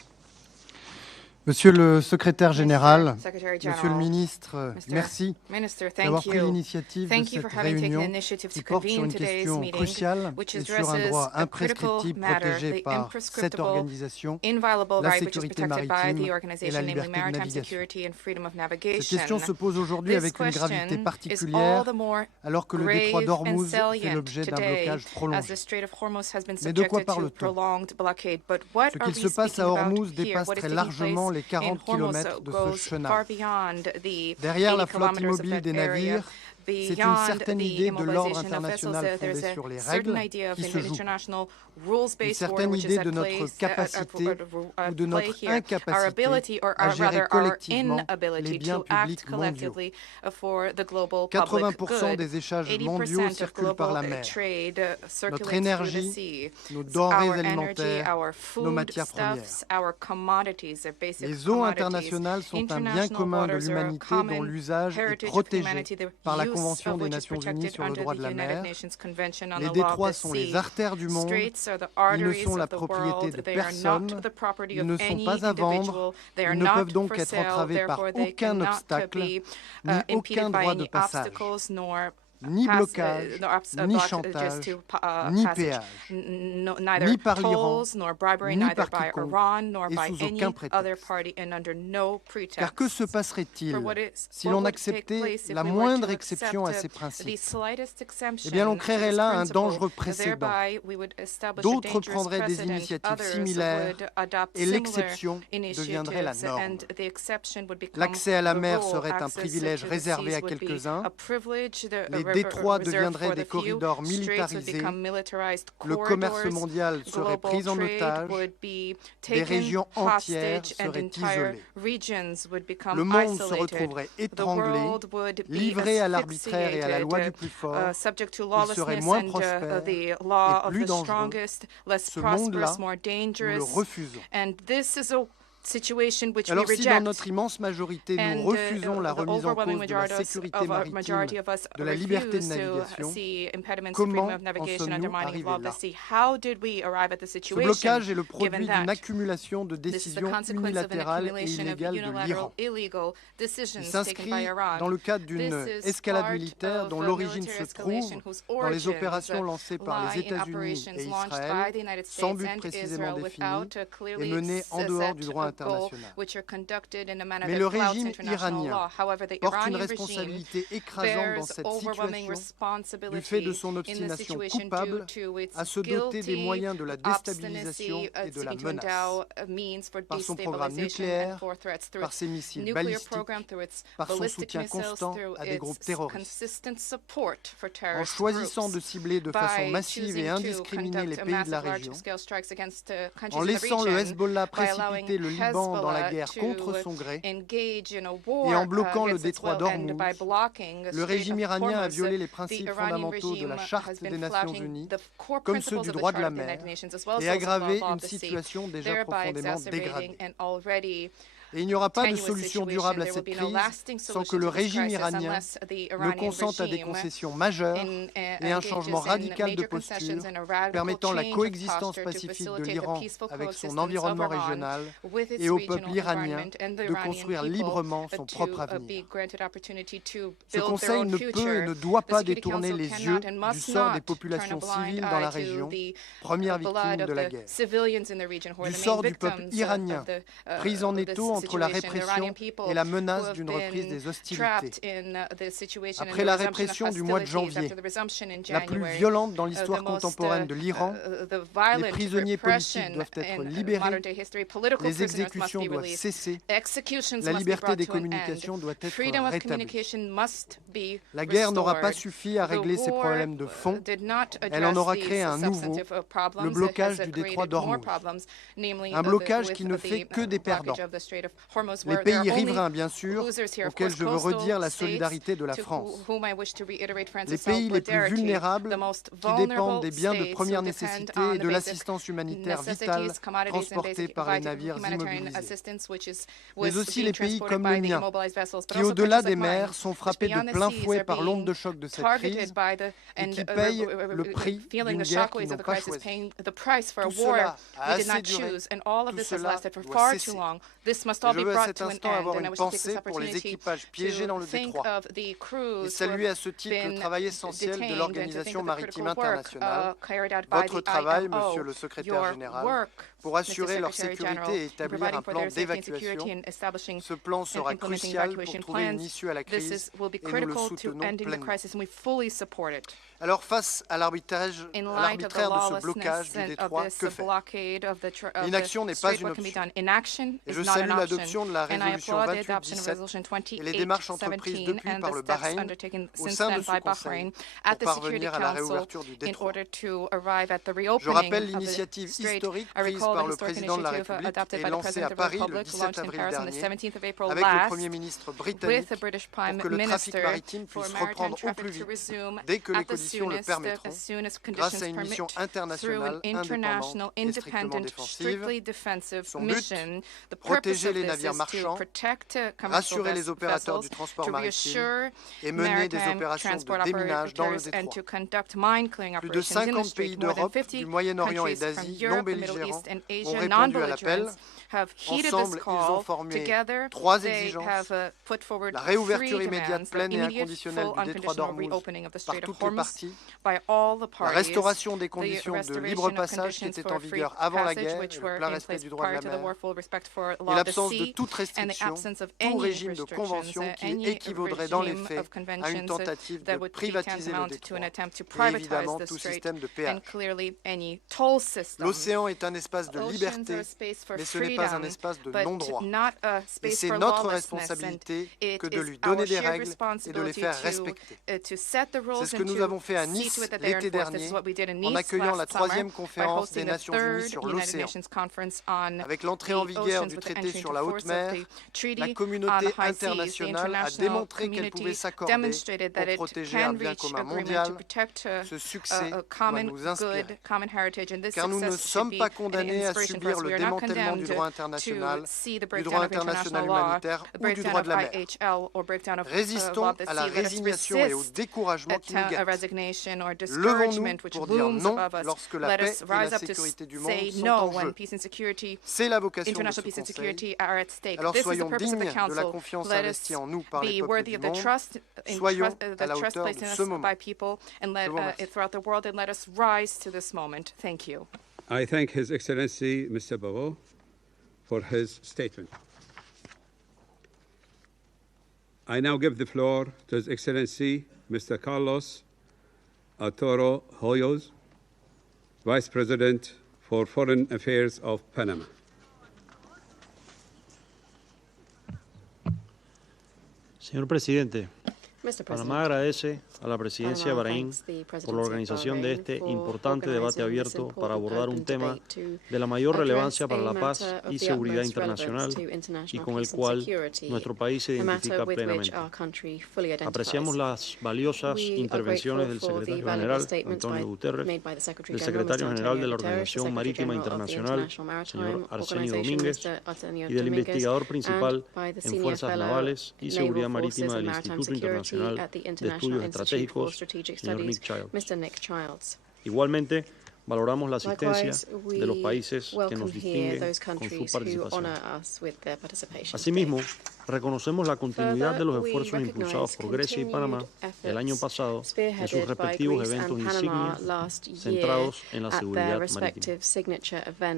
Monsieur le secrétaire général, Secretary Monsieur le General, ministre, merci Minister, d'avoir thank pris you. l'initiative de Thank you cette for having taken réunion initiative qui to porte sur convene une today's question meeting, cruciale which et sur un addresses droit a critical imprescriptible matter, protégé the par cette imprescriptible, organisation, inviolable la right which is sécurité protected by the maritime et la organization, namely liberté de maritime navigation. security and freedom of Cette navigation. question se pose aujourd'hui This avec une gravité question is all particulière the more alors que le détroit grave and d'Ormuz fait salient l'objet d'un today blocage as prolongé. the Strait of Hormuz has been Mais de quoi subjected to parle-t-on? prolonged blockade. But what Ce are qu'il we se passe speaking à about Hormuz here? dépasse What is très taking largement place les 40 in Hormuz kilomètres de ce goes chenal. far beyond the Derrière 80 la flotte kilometers of immobile that des area. navires, c'est une Beyond certaine the idée de l'ordre immobilization of vessels, international there's fondé a sur les certain règles idea of qui an se joue. international Une rules-based order certaine which is idée at de notre place capacité at ou de play notre here. Our incapacité ability, or à gérer rather our collectivement inability les biens to act publics mondiaux. collectively for the global public 80% good. des échanges mondiaux 80% of circulent par la global mer. trade Notre circulates through the énergie, sea. nos So denrées our energy, alimentaires, our nos matières foodstuffs, premières. our commodities, our basic Les eaux commodities. internationales sont un bien International commun de waters are a l'humanité dont common l'usage est heritage of protégé humanity, the par la use Convention of des which is Nations Unies protected sur le under droit the de la United mer. Nations Convention on Les the Law of détroits the sont les Sea. artères du monde. Straits are the Ils ne arteries sont la of the propriété world. de They are personne. not the property Ils of ne sont any pas à vendre. individual. They are Ils ne not peuvent donc for être sale. entravés par Therefore, they aucun cannot obstacle, be ni impeded aucun by droit de any passage, obstacles nor ni blocage, ni just chantage, to ni passage. péage, Neither ni par l'Iran, tolls nor bribery, ni neither par by quiconque, Iran nor et by sous any aucun prétexte. other party and under no pretext. Car que se passerait-il si what l'on would take acceptait place if la we were to moindre accept exception à ces the principes? slightest exemption Eh bien, on to créerait this là un principle, dangereux précédent. thereby we would establish a D'autres dangerous prendraient des precedent. initiatives Others similaires would adopt et similar l'exception deviendrait la initiatives, norme. and the exception would become L'accès à la the mer rule. serait un Access privilège to the réservé seas à would be quelques-uns. a privilege, Les détroits reserved deviendraient for des the few. corridors Straits would militarisés. become militarized Le commerce corridors. mondial serait Global pris en trade otage. would be Des taken régions entières hostage and seraient entire isolées. regions would become Le monde se isolated. retrouverait The étranglé, world would be livré à l'arbitraire et à la loi du asphyxiated, plus fort. subject to Il lawlessness serait moins and prospère the law et of plus the dangereux. strongest, less Ce prosperous, monde-là, more nous le dangerous. refusons. And this is a situation which Alors we si dans reject. notre immense majorité nous And refusons la the remise en overwhelming cause de la majority sécurité of maritime, us de la liberté de refuse to navigation, see impediments to comment freedom of navigation, en sommes-nous undermining law of arrivés the là? sea. How did we arrive at the Ce situation? blocage est le given produit that d'une accumulation de this is the décisions consequence of an unilatérales et accumulation of illégales de unilateral, l'Iran. illegal Il decisions taken s'inscrit by Iran. dans le cadre d'une This is escalade part militaire of dont a l'origine military se trouve escalation whose dans les origins opérations lancées par lie les in États-Unis operations et launched by Israël, the United sans States but and précisément Israel défini, without a et clearly menées en dehors set du droit internationale. which are conducted in a manner Mais that le flouts régime international iranien law. However, the porte une Iranian regime responsabilité écrasante dans bears cette overwhelming situation du fait de responsibility son in the obstination situation due coupable to its à se doter des guilty moyens de la déstabilisation obstinacy et de la seeking to menace, endow means for par son programme destabilization and nucléaire, for threats through par its ses missiles nuclear balistiques, program, through its par son ballistic soutien missiles, constant through à des groupes its terroristes. consistent support for En terrorist choisissant de groups. cibler de façon By massive et choosing to indiscriminée les conduct pays de la massive région, large-scale strikes against countries en in the laissant le region, Hezbollah by allowing précipiter le Liban dans la Hezbollah guerre contre to son gré, engage in a et war en bloquant le against its détroit will, and by d'Ormuz, blocking the le Strait régime of iranien a Hormuz, violé les the principes Iranian fondamentaux de la regime Charte has des been Nations flouting Unies, the core comme ceux principles du of the droit de Charter la of the mer, United Nations, as well as et those of the aggravé law une of the sea, situation déjà thereby profondément exacerbating dégradée. an already Et il n'y aura pas de tenuous solution situation. durable à There will cette be no crise lasting sans que solution le to this régime crisis iranien unless the ne Iranian consente à des regime concessions majeures et un changement radical de posture permettant la coexistence pacifique de l'Iran avec son environnement régional et au peuple iranien de construire librement son propre avenir. Ce Conseil ne peut et ne doit pas détourner les yeux du sort des populations civiles dans la région, premières victimes de la guerre, du sort du peuple iranien, pris en étau entre la répression et la menace d'une reprise des hostilités. Après la répression du mois de janvier, la plus violente dans l'histoire contemporaine de l'Iran, les prisonniers politiques doivent être libérés, les exécutions doivent cesser, la liberté des communications doit être rétablie. La guerre n'aura pas suffi à régler ces problèmes de fond, elle en aura créé un nouveau, le blocage du détroit d'Ormuz. Un blocage qui ne fait que des perdants. Les pays riverains, bien sûr, auxquels je veux redire la solidarité de la France. Les pays les plus vulnérables qui dépendent des biens de première nécessité et de l'assistance humanitaire vitale transportée par les navires immobilisés. Mais aussi les pays comme le mien, qui au-delà des mers sont frappés de plein fouet par l'onde de choc de cette crise et qui payent le prix d'une guerre qu'ils n'ont pas choisie. Tout cela a assez duré, tout cela doit cesser. Et je veux à cet instant avoir une pensée pour les équipages piégés dans le détroit et saluer à ce titre le travail essentiel de l'Organisation maritime internationale, votre travail, Monsieur le Secrétaire général, pour assurer leur sécurité et établir un plan d'évacuation. Ce plan sera crucial pour trouver une issue à la crise et nous le soutenons pleinement. Alors face à l'arbitraire de ce blocage du détroit, que faire? L'inaction n'est pas une option. Et je salue l'adoption de la résolution 2817 et les démarches entreprises depuis par le Bahreïn au sein de ce Conseil pour parvenir à la réouverture du détroit. Je rappelle l'initiative historique prise par le président de la République et lancée à Paris le 17 avril dernier avec le Premier ministre britannique pour que le trafic maritime puisse reprendre au plus vite dès que les conditions le permettront, grâce à une mission internationale indépendante et strictement défensive. Son but, protéger les navires marchands, rassurer les opérateurs du transport maritime et mener des opérations de déminage dans le détroit. Plus de 50 pays d'Europe, du Moyen-Orient et d'Asie non belligérants ont répondu à l'appel. Ensemble, ils ont formé 3 exigences: la réouverture immédiate, pleine et inconditionnelle du détroit d'Ormuz par toutes les parties, la restauration des conditions de libre passage qui étaient en vigueur avant la guerre et le plein respect du droit de la mer, et l'absence de toute restriction, tout régime de convention qui équivaudrait dans les faits à une tentative de privatiser le détroit, et évidemment tout système de péage. L'océan est un espace de liberté, mais ce n'est pas un espace de non-droit. Et c'est notre responsabilité que de lui donner des règles et de les faire respecter. C'est ce que nous avons fait à Nice l'été dernier en accueillant la 3e conférence des Nations Unies sur l'océan. Avec l'entrée en vigueur du traité sur la haute mer, la communauté internationale a démontré qu'elle pouvait s'accorder pour protéger un bien commun mondial. Ce succès doit nous inspirer, car nous ne sommes pas condamnés à subir le démantèlement du droit international humanitaire ou du droit de la mer. Résistons à la résignation et au découragement qui nous guettent. Levons-nous pour dire non lorsque la paix et la sécurité du monde sont en jeu. C'est la vocation de ce Conseil. Alors soyons dignes de la confiance investie en nous par les peuples du monde. Soyons à la hauteur de ce moment. Je vous remercie. I thank His Excellency Mr. Barrot for his statement. I now give the floor to His Excellency Mr. Carlos Arturo Hoyos, Vice President for Foreign Affairs of Panama. Señor Presidente, Panamá agradece a la Presidencia de Bahrain por la organización de este importante debate abierto para abordar un tema de la mayor relevancia para la paz y seguridad internacional y con el cual nuestro país se identifica plenamente. Apreciamos las valiosas intervenciones del Secretario General, Antonio Guterres, del Secretario General de la Organización Marítima Internacional, señor Arsenio Domínguez, y del investigador principal en Fuerzas Navales y Seguridad Marítima del Instituto Internacional de Estudios Estratégicos, señor Nick Childs. Igualmente, valoramos la asistencia de los países que nos distinguen con su participación. Asimismo, reconocemos la continuidad de los esfuerzos impulsados por Grecia y Panamá el año pasado en sus respectivos eventos insignia centrados en la seguridad marítima.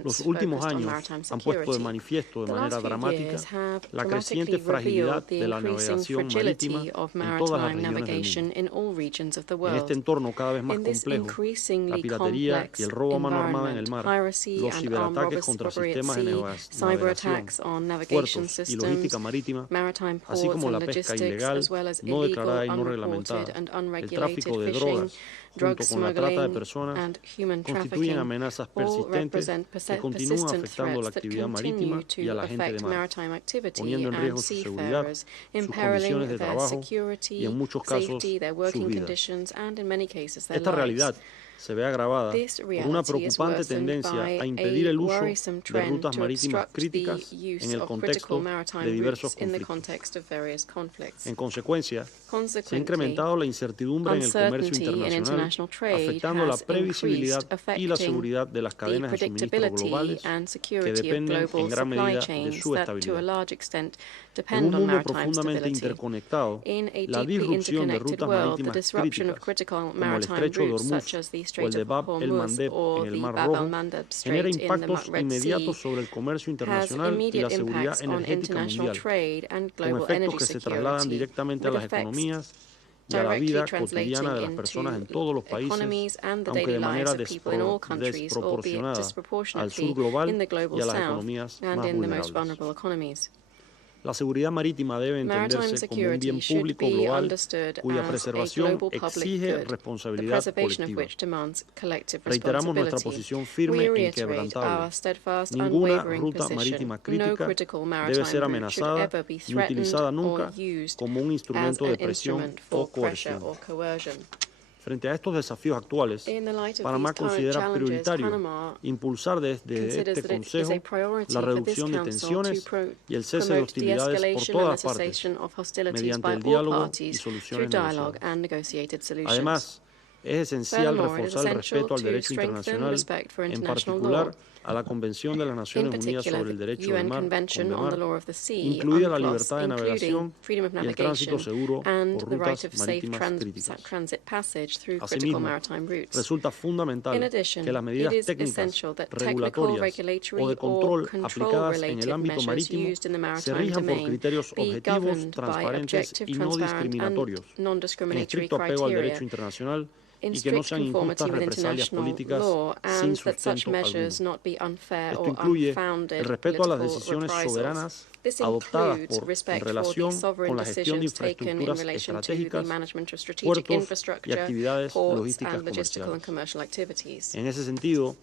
Los últimos años han puesto de manifiesto de manera dramática la creciente fragilidad de la navegación marítima en todas las regiones del mundo. En este entorno cada vez más complejo, la piratería y el robo a mano armada en el mar, los ciberataques contra sistemas de navegación, puertos y logística marítima, así como la pesca ilegal, no declarada y no reglamentada, el tráfico de drogas, junto con la trata de personas, constituyen amenazas persistentes que continúan afectando la actividad marítima y a la gente de mar, poniendo en riesgo su seguridad, sus condiciones de trabajo y, en muchos casos, sus vidas. Esta realidad se ve agravada por una preocupante tendencia a impedir el uso de rutas marítimas críticas en el contexto de diversos conflictos. En consecuencia, se ha incrementado la incertidumbre en el comercio internacional, afectando la previsibilidad y la seguridad de las cadenas de suministro globales que dependen en gran medida de su estabilidad. En un mundo profundamente interconectado, la disrupción de rutas marítimas críticas, como el Estrecho de Hormuz o el de Bab el-Mandeb en el Mar Rojo, genera impactos inmediatos sobre el comercio internacional y la seguridad energética mundial, con efectos que se trasladan directamente a las economías y a la vida cotidiana de las personas en todos los países, aunque de manera desproporcionada al sur global y a las economías más vulnerables. La seguridad marítima debe entenderse como un bien público global cuya preservación exige responsabilidad colectiva. Reiteramos nuestra posición firme e inquebrantable. Ninguna ruta marítima crítica debe ser amenazada ni utilizada nunca como un instrumento de presión o coerción. Frente a estos desafíos actuales, Panamá considera prioritario impulsar desde este Consejo la reducción de tensiones y el cese de hostilidades por todas partes, mediante el diálogo y soluciones negociadas. Además, es esencial reforzar el respeto al derecho internacional, en particular a la Convención de las Naciones Unidas sobre el Derecho del Mar, incluida la libertad de navegación y el tránsito seguro por rutas marítimas críticas. Asimismo, resulta fundamental que las medidas técnicas, regulatorias o de control aplicadas en el ámbito marítimo se rijan por criterios objetivos, transparentes y no discriminatorios, en estricto apego al derecho internacional, y que no sean injustas represalias políticas sin sustento alguno. Esto incluye el respeto a las decisiones soberanas adoptadas en relación con la gestión de infraestructuras estratégicas, puertos y actividades logísticas comerciales. En ese sentido,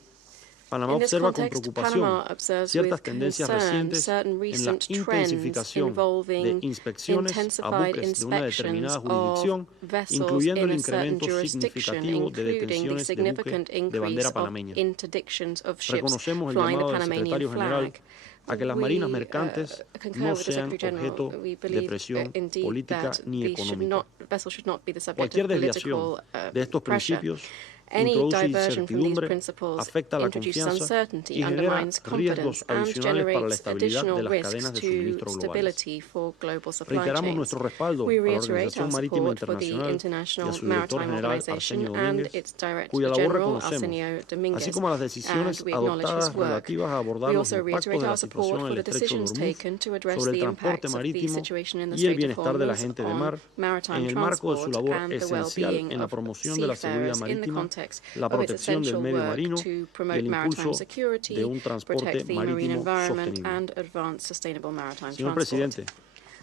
Panamá observa con preocupación ciertas tendencias recientes en la intensificación de inspecciones a buques de una determinada jurisdicción, incluyendo el incremento significativo de detenciones de buques de bandera panameña. Reconocemos el llamado del Secretario General a que las marinas mercantes no sean objeto de presión política ni económica. Cualquier desviación de estos principios introduce diversion from these incertidumbre, principles afecta la introduces confianza uncertainty, y genera undermines confidence, riesgos and adicionales para la generates estabilidad de additional las cadenas risks de to suministro globales. stability for global supply Reiteramos chains. nuestro respaldo We a la reiterate Organización our Marítima support for the Internacional y a International su director Maritime general Organization Arsenio and Domínguez, its Director cuya labor General reconocemos, Arsenio Domínguez, así como las decisiones and we acknowledge his adoptadas work. relativas a abordar We los also impactos reiterate de la our support situación en for el the Estrecho de decisions Hormuz taken to address sobre el the transporte impacts of the marítimo situation in the y el Strait of bienestar de la Hormuz gente de on mar maritime en el marco de su transport labor and the esencial well-being en la of promoción de la seguridad seafarers in the marítima, context la of its protección del essential medio work marino to y promote el maritime impulso security, de un transporte protect the marine marítimo environment, sostenible. and advance sustainable maritime Señor transport. presidente,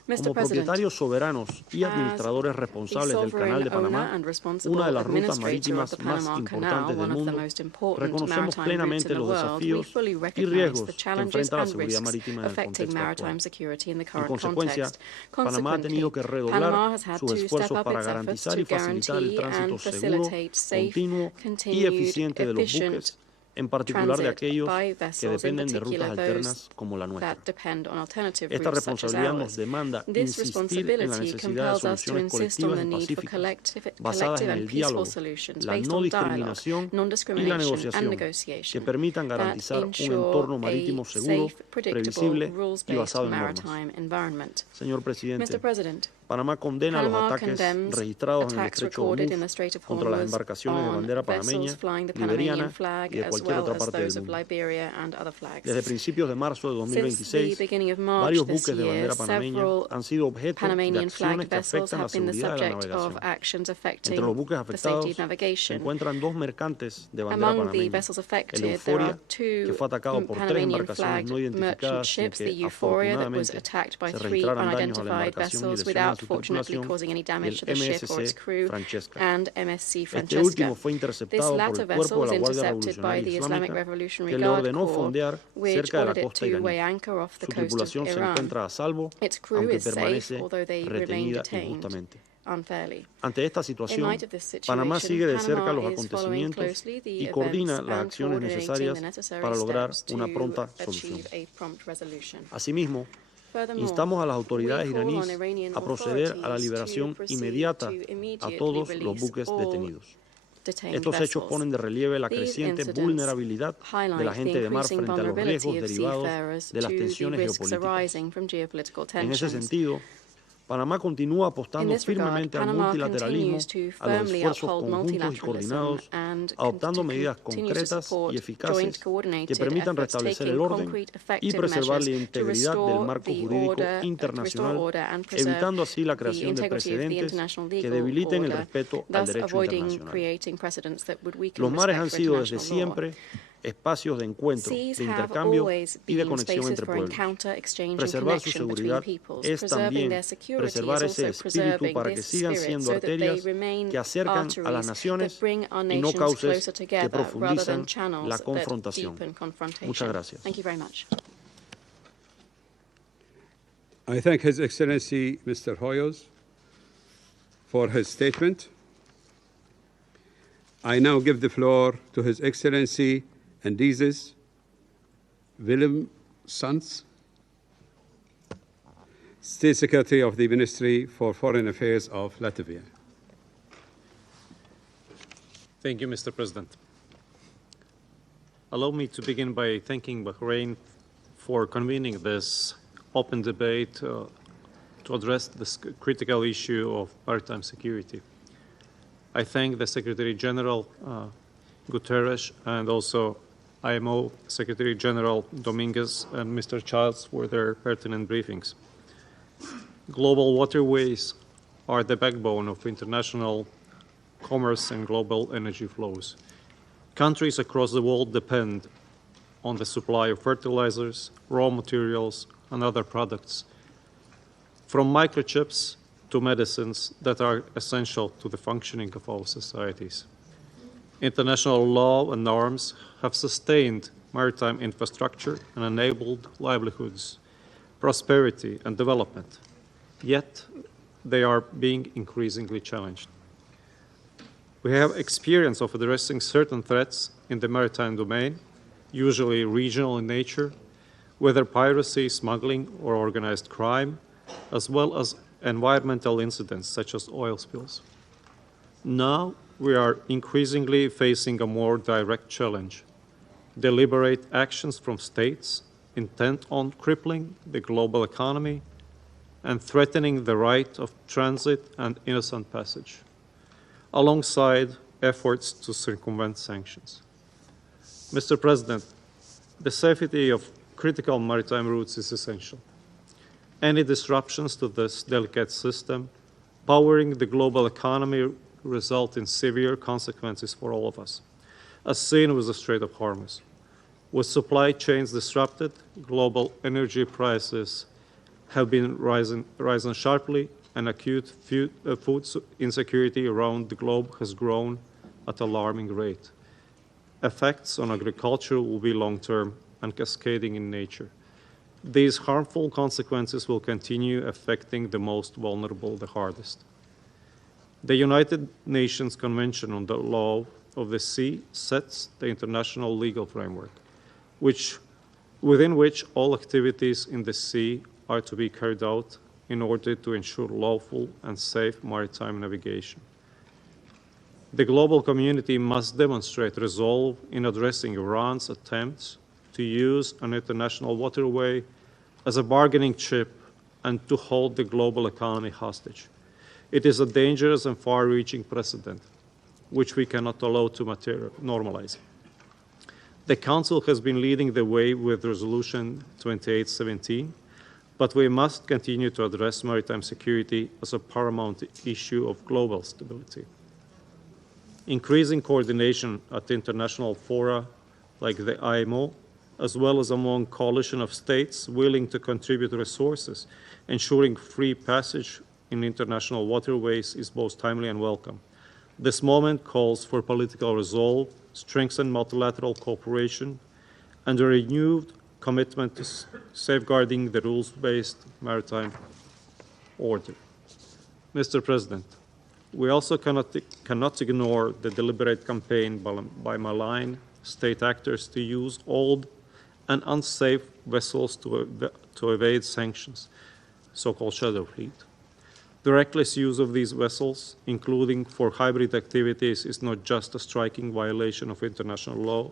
Mr. como President, propietarios soberanos y as administradores the responsables del sovereign Canal de owner Panamá, and responsible una de las rutas administrator of marítimas the más Panama Canal, importantes del one of the mundo, most important reconocemos maritime routes in plenamente the los world, we desafíos fully y recognize riesgos the que challenges enfrenta la and seguridad risks marítima en el affecting contexto maritime actual. security in the En current consecuencia, context. Panamá ha tenido que Panama redoblar has had sus to step esfuerzos up para its efforts garantizar to y facilitar el guarantee tránsito and seguro, facilitate safe, continuo y continued, eficiente de los efficient buques, en particular de transit aquellos by que vessels, in dependen de rutas particular those alternas como la nuestra. that depend on alternative Esta routes such as responsabilidad nos ours. demanda This insistir en la responsibility necesidad de compels us to soluciones insist on colectivas the y need for pacíficas, basadas collective en and el peaceful diálogo, solutions la based no on dialogue, discriminación y la non-discrimination and negociación, que negotiation permitan that garantizar un ensure entorno a marítimo seguro, safe, predictable, previsible y rules-based basado en normas. maritime environment. Señor Mr. presidente, President, Panamá condena los Panama ataques condemns registrados en el attacks Estrecho de recorded in the Hormuz Strait of contra las Hormuz embarcaciones de on bandera vessels panameña, flying the Panamanian liberiana flag y de as cualquier well otra as parte del those of mundo. Liberia and other flags. Desde principios de marzo de Since the 2026, beginning of March varios this buques de year, bandera panameña several han sido objeto de Panamanian acciones flagged que vessels afectan la have been the seguridad de la subject of navegación. actions affecting Entre los buques the safety afectados of se navigation. encuentran dos mercantes de bandera Among the panameña, vessels el affected, there Euforia, are que two fue atacado por tres Panamanian embarcaciones flagged no merchant identificadas sin ships, the que Euphoria that was afortunadamente attacked by se three registraran daños a la unidentified embarcación y vessels lesiones a without su fortunately tripulación, causing any y damage el to the ship or its MSC crew, Francesca. and MSC Este Francesca. último fue This interceptado por latter el vessel cuerpo de was la Guardia intercepted by Revolucionaria the Islamic Islámica, Revolutionary que le Guard ordenó Corps, fondear which cerca de la ordered it costa to weigh iraní. anchor off the Su coast of tripulación se Iran. encuentra a salvo, Its crew aunque is safe, permanece although they remain retenida detained injustamente. unfairly. Ante esta In situación, light of this situation, Panamá sigue de cerca Panama los is following acontecimientos closely the y coordina events las and acciones coordinating necesarias the necessary para lograr steps una to pronta solución. achieve a prompt resolution. Asimismo, Furthermore, instamos a las autoridades we call on iraníes Iranian a proceder a la authorities liberación to proceed inmediata to a immediately todos los release buques all detenidos. detained Estos hechos vessels. ponen de relieve la These creciente incidents vulnerabilidad de la highlight the gente de mar increasing frente a los vulnerability riesgos of derivados seafarers de las to the tensiones risks geopolíticas. arising from geopolitical En ese tensions. sentido, Panamá continúa In apostando this regard, firmemente al Panama multilateralismo, continues to a los firmly esfuerzos uphold conjuntos y multilateralism coordinados, and adoptando medidas continue to concretas support y joint eficaces que coordinated permitan efforts restablecer taking el orden concrete, y effective preservar la measures to integridad del restore marco the jurídico order, internacional, and preserve evitando así la the creación de integrity of the precedentes international que legal debiliten el order, respeto al thus derecho avoiding internacional. creating precedents that would weaken Los mares respect han for sido desde international law. siempre espacios de encuentro, Seas de have intercambio always y de been conexión spaces entre for pueblos. encounter, exchange, and Preservar su connection between seguridad peoples. es Preserving también their security is preservar ese also espíritu preserving para que this sigan spirit siendo so that they arterias remain que acercan a las arteries that naciones bring our y no nations cauces closer que together rather profundizan than channels la that confrontación. deepen confrontation. Muchas gracias. Thank you very much. I thank His Excellency Mr. Hoyos for his statement. I now give the floor to His Excellency Andizes Willem-Sons, State Secretary of the Ministry for Foreign Affairs of Latvia. Thank you, Mr. President. Allow me to begin by thanking Bahrain for convening this open debate to address this critical issue of maritime security. I thank the Secretary General Guterres and also IMO Secretary General Dominguez and Mr. Childs for their pertinent briefings. Global waterways are the backbone of international commerce and global energy flows. Countries across the world depend on the supply of fertilizers, raw materials, and other products, from microchips to medicines that are essential to the functioning of our societies. International law and norms have sustained maritime infrastructure and enabled livelihoods, prosperity, and development. Yet, they are being increasingly challenged. We have experience of addressing certain threats in the maritime domain, usually regional in nature, whether piracy, smuggling, or organized crime, as well as environmental incidents such as oil spills. Now, we are increasingly facing a more direct challenge: deliberate actions from states intent on crippling the global economy and threatening the right of transit and innocent passage, alongside efforts to circumvent sanctions. Mr. President, the safety of critical maritime routes is essential. Any disruptions to this delicate system powering the global economy result in severe consequences for all of us, as seen with the Strait of Hormuz. With supply chains disrupted, global energy prices have been rising sharply, and acute food insecurity around the globe has grown at an alarming rate. Effects on agriculture will be long-term and cascading in nature. These harmful consequences will continue affecting the most vulnerable the hardest. The United Nations Convention on the Law of the Sea sets the international legal framework, within which all activities in the sea are to be carried out in order to ensure lawful and safe maritime navigation. The global community must demonstrate resolve in addressing Iran's attempts to use an international waterway as a bargaining chip and to hold the global economy hostage. It is a dangerous and far-reaching precedent, which we cannot allow to normalize. The Council has been leading the way with Resolution 2817, but we must continue to address maritime security as a paramount issue of global stability. Increasing coordination at international fora like the IMO, as well as among coalition of states willing to contribute resources, ensuring free passage in international waterways is both timely and welcome. This moment calls for political resolve, strengthened multilateral cooperation, and a renewed commitment to safeguarding the rules-based maritime order. Mr. President, we also cannot ignore the deliberate campaign by malign state actors to use old and unsafe vessels to evade sanctions, so-called shadow fleet. The reckless use of these vessels, including for hybrid activities, is not just a striking violation of international law,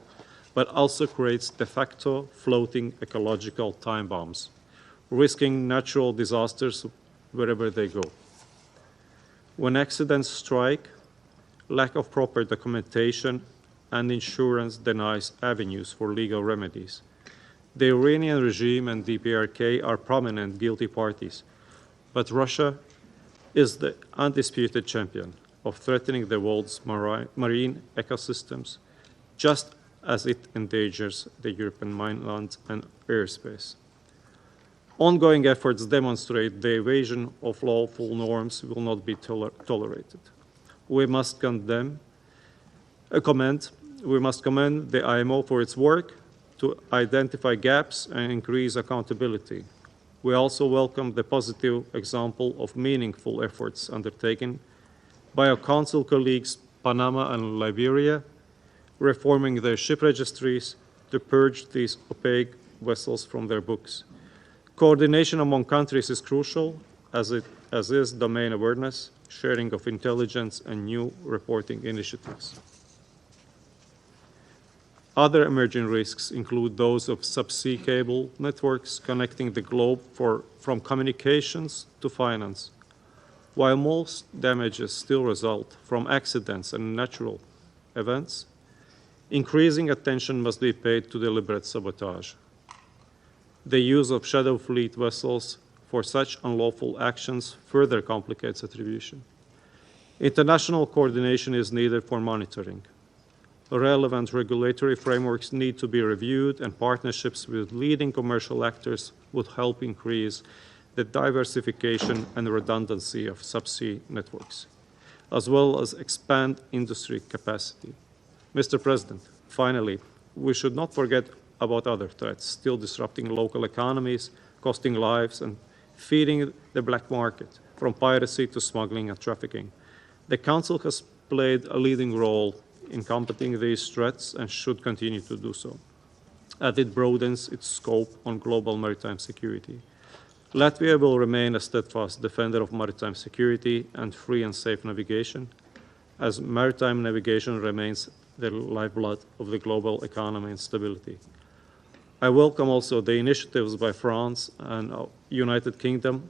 but also creates de facto floating ecological time bombs, risking natural disasters wherever they go. When accidents strike, lack of proper documentation and insurance denies avenues for legal remedies. The Iranian regime and DPRK are prominent guilty parties, but Russia is the undisputed champion of threatening the world's marine ecosystems, just as it endangers the European mainland and airspace. Ongoing efforts demonstrate the evasion of lawful norms will not be tolerated. We must commend the IMO for its work to identify gaps and increase accountability. We also welcome the positive example of meaningful efforts undertaken by our Council colleagues Panama and Liberia, reforming their ship registries to purge these opaque vessels from their books. Coordination among countries is crucial, as is domain awareness, sharing of intelligence, and new reporting initiatives. Other emerging risks include those of subsea cable networks connecting the globe from communications to finance. While most damages still result from accidents and natural events, increasing attention must be paid to deliberate sabotage. The use of shadow fleet vessels for such unlawful actions further complicates attribution. International coordination is needed for monitoring. Relevant regulatory frameworks need to be reviewed, and partnerships with leading commercial actors would help increase the diversification and redundancy of subsea networks, as well as expand industry capacity. Mr. President, finally, we should not forget about other threats still disrupting local economies, costing lives, and feeding the black market, from piracy to smuggling and trafficking. The Council has played a leading role in combating these threats and should continue to do so, as it broadens its scope on global maritime security. Latvia will remain a steadfast defender of maritime security and free and safe navigation, as maritime navigation remains the lifeblood of the global economy and stability. I welcome also the initiatives by France and United Kingdom,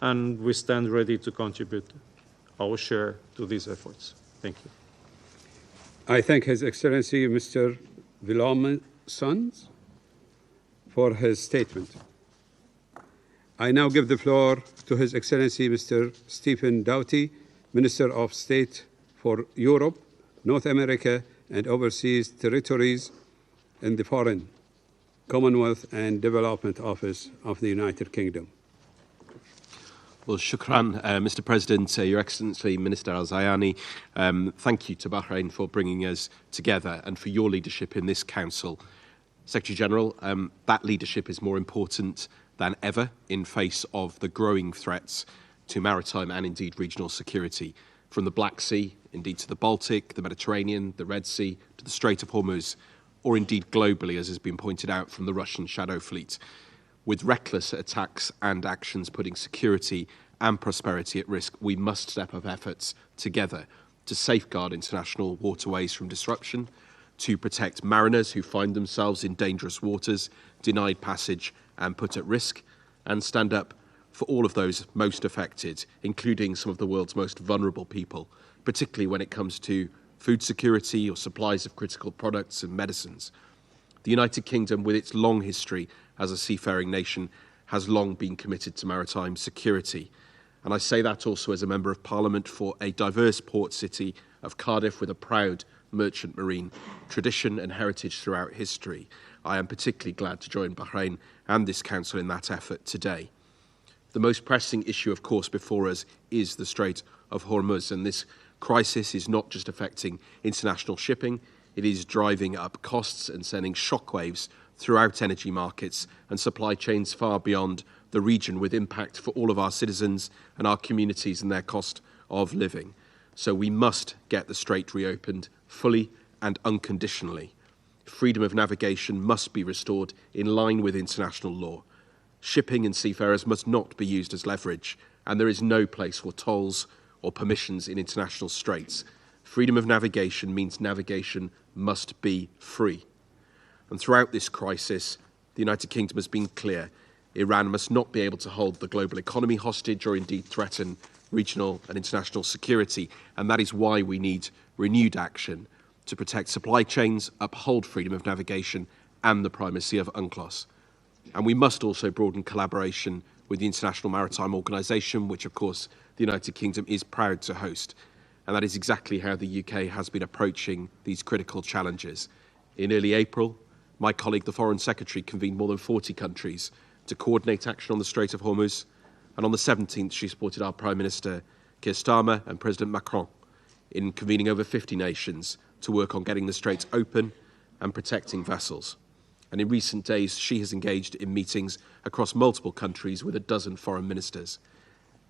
and we stand ready to contribute our share to these efforts. Thank you. I thank His Excellency Mr. Wilhelmsson for his statement. I now give the floor to His Excellency Mr. Stephen Doughty, Minister of State for Europe, North America and Overseas Territories in the Foreign, Commonwealth and Development Office of the United Kingdom. Well, shukran, Mr. President, Your Excellency, Minister Al-Zayani. Thank you to Bahrain for bringing us together and for your leadership in this council. Secretary General, that leadership is more important than ever in face of the growing threats to maritime and indeed regional security, from the Black Sea, indeed to the Baltic, the Mediterranean, the Red Sea, to the Strait of Hormuz, or indeed globally, as has been pointed out, from the Russian shadow fleet. With reckless attacks and actions putting security and prosperity at risk, we must step up efforts together to safeguard international waterways from disruption, to protect mariners who find themselves in dangerous waters, denied passage and put at risk, and stand up for all of those most affected, including some of the world's most vulnerable people, particularly when it comes to food security or supplies of critical products and medicines. The United Kingdom, with its long history as a seafaring nation, has long been committed to maritime security. And I say that also as a Member of Parliament for a diverse port city of Cardiff with a proud merchant marine tradition and heritage throughout history. I am particularly glad to join Bahrain and this Council in that effort today. The most pressing issue, of course, before us is the Strait of Hormuz, and this crisis is not just affecting international shipping, it is driving up costs and sending shockwaves throughout energy markets and supply chains far beyond the region, with impact for all of our citizens and our communities and their cost of living. So we must get the strait reopened fully and unconditionally. Freedom of navigation must be restored in line with international law. Shipping and seafarers must not be used as leverage, and there is no place for tolls or permissions in international straits. Freedom of navigation means navigation must be free. And throughout this crisis, the United Kingdom has been clear: Iran must not be able to hold the global economy hostage or indeed threaten regional and international security. And that is why we need renewed action to protect supply chains, uphold freedom of navigation and the primacy of UNCLOS. And we must also broaden collaboration with the International Maritime Organization, which of course the United Kingdom is proud to host. And that is exactly how the UK has been approaching these critical challenges. In early April, my colleague, the Foreign Secretary, convened more than 40 countries to coordinate action on the Strait of Hormuz. And on the 17th, she supported our Prime Minister, Keir Starmer, and President Macron in convening over 50 nations to work on getting the Strait open and protecting vessels. And in recent days, she has engaged in meetings across multiple countries with a dozen foreign ministers.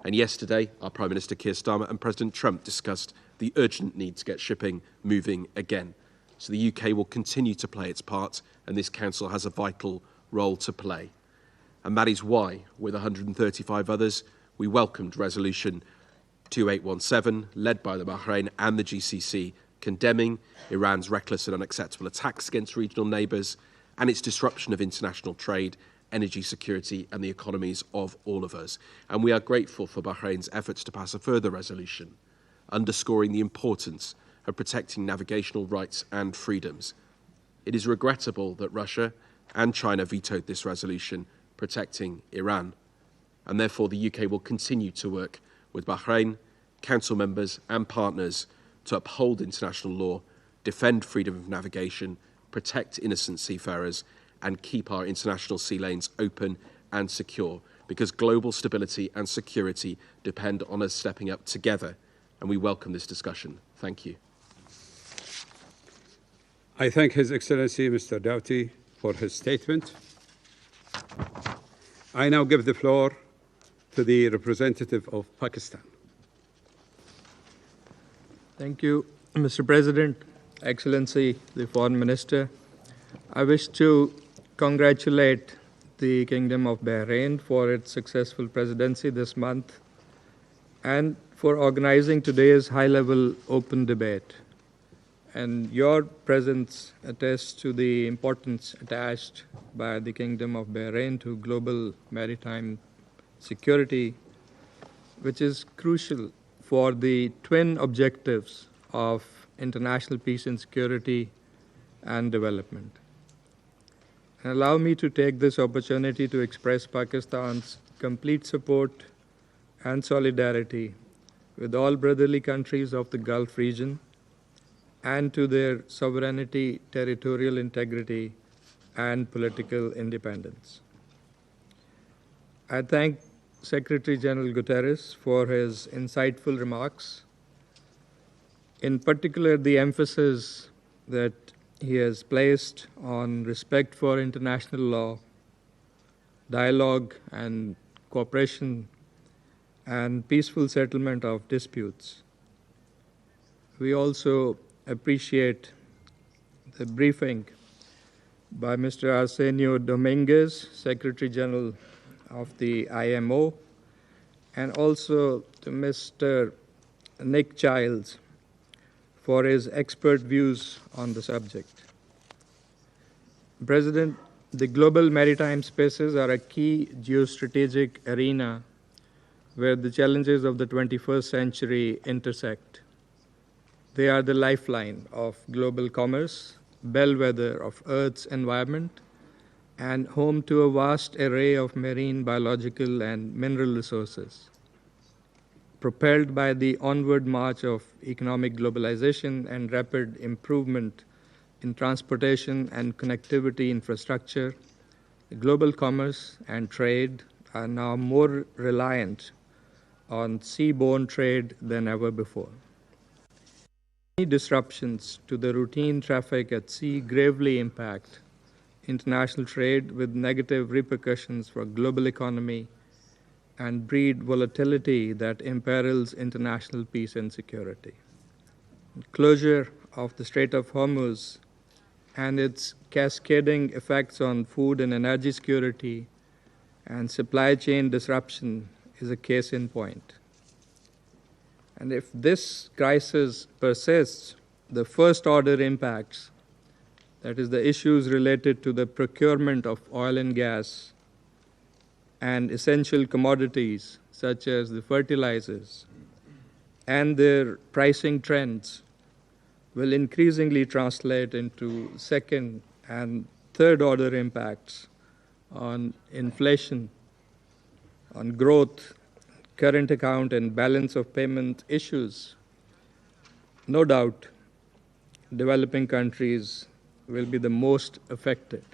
And yesterday, our Prime Minister Keir Starmer and President Trump discussed the urgent need to get shipping moving again. So the UK will continue to play its part, and this Council has a vital role to play. And that is why, with 135 others, we welcomed Resolution 2817, led by the Bahrain and the GCC, condemning Iran's reckless and unacceptable attacks against regional neighbours and its disruption of international trade, energy security and the economies of all of us. And we are grateful for Bahrain's efforts to pass a further resolution, underscoring the importance of protecting navigational rights and freedoms. It is regrettable that Russia and China vetoed this resolution protecting Iran, and therefore the UK will continue to work with Bahrain, Council members and partners to uphold international law, defend freedom of navigation, protect innocent seafarers, and keep our international sea lanes open and secure, because global stability and security depend on us stepping up together, and we welcome this discussion. Thank you. I thank His Excellency Mr. Doughty for his statement. I now give the floor to the representative of Pakistan. Thank you, Mr. President, Excellency, the Foreign Minister. I wish to congratulate the Kingdom of Bahrain for its successful presidency this month and for organizing today's high-level open debate. And your presence attests to the importance attached by the Kingdom of Bahrain to global maritime security, which is crucial for the twin objectives of international peace and security and development. And allow me to take this opportunity to express Pakistan's complete support and solidarity with all brotherly countries of the Gulf region and to their sovereignty, territorial integrity, and political independence. I thank Secretary General Guterres for his insightful remarks, in particular the emphasis that he has placed on respect for international law, dialogue and cooperation, and peaceful settlement of disputes. We also appreciate the briefing by Mr. Arsenio Dominguez, Secretary General of the IMO, and also to Mr. Nick Childs for his expert views on the subject. President, the global maritime spaces are a key geostrategic arena where the challenges of the 21st century intersect. They are the lifeline of global commerce, bellwether of Earth's environment, and home to a vast array of marine, biological, and mineral resources. Propelled by the onward march of economic globalization and rapid improvement in transportation and connectivity infrastructure, global commerce and trade are now more reliant on seaborne trade than ever before. Any disruptions to the routine traffic at sea gravely impact international trade with negative repercussions for global economy and breed volatility that imperils international peace and security. Closure of the Strait of Hormuz and its cascading effects on food and energy security and supply chain disruption is a case in point. And if this crisis persists, the first order impacts, that is the issues related to the procurement of oil and gas and essential commodities such as the fertilizers and their pricing trends will increasingly translate into second and third order impacts on inflation, on growth, current account and balance of payment issues. No doubt, developing countries will be the most affected.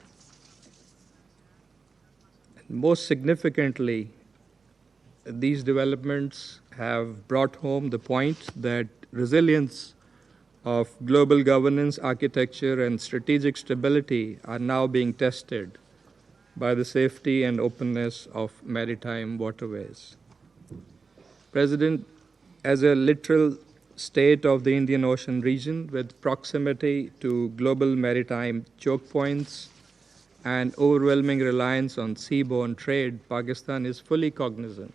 Most significantly, these developments have brought home the point that resilience of global governance, architecture, and strategic stability are now being tested by the safety and openness of maritime waterways. President, as a literal state of the Indian Ocean region with proximity to global maritime choke points and overwhelming reliance on seaborne trade, Pakistan is fully cognizant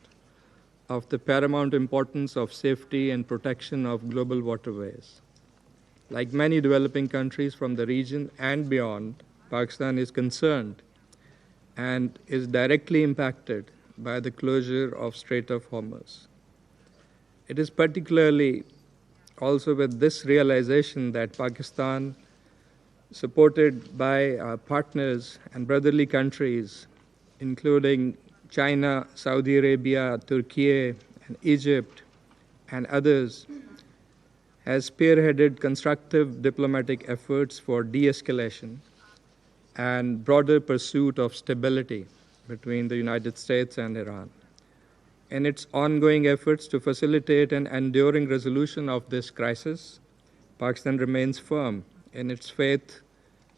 of the paramount importance of safety and protection of global waterways. Like many developing countries from the region and beyond, Pakistan is concerned and is directly impacted by the closure of Strait of Hormuz. It is particularly also with this realization that Pakistan, supported by our partners and brotherly countries, including China, Saudi Arabia, Turkey, and Egypt, and others, has spearheaded constructive diplomatic efforts for de-escalation and broader pursuit of stability between the United States and Iran. In its ongoing efforts to facilitate an enduring resolution of this crisis, Pakistan remains firm in its faith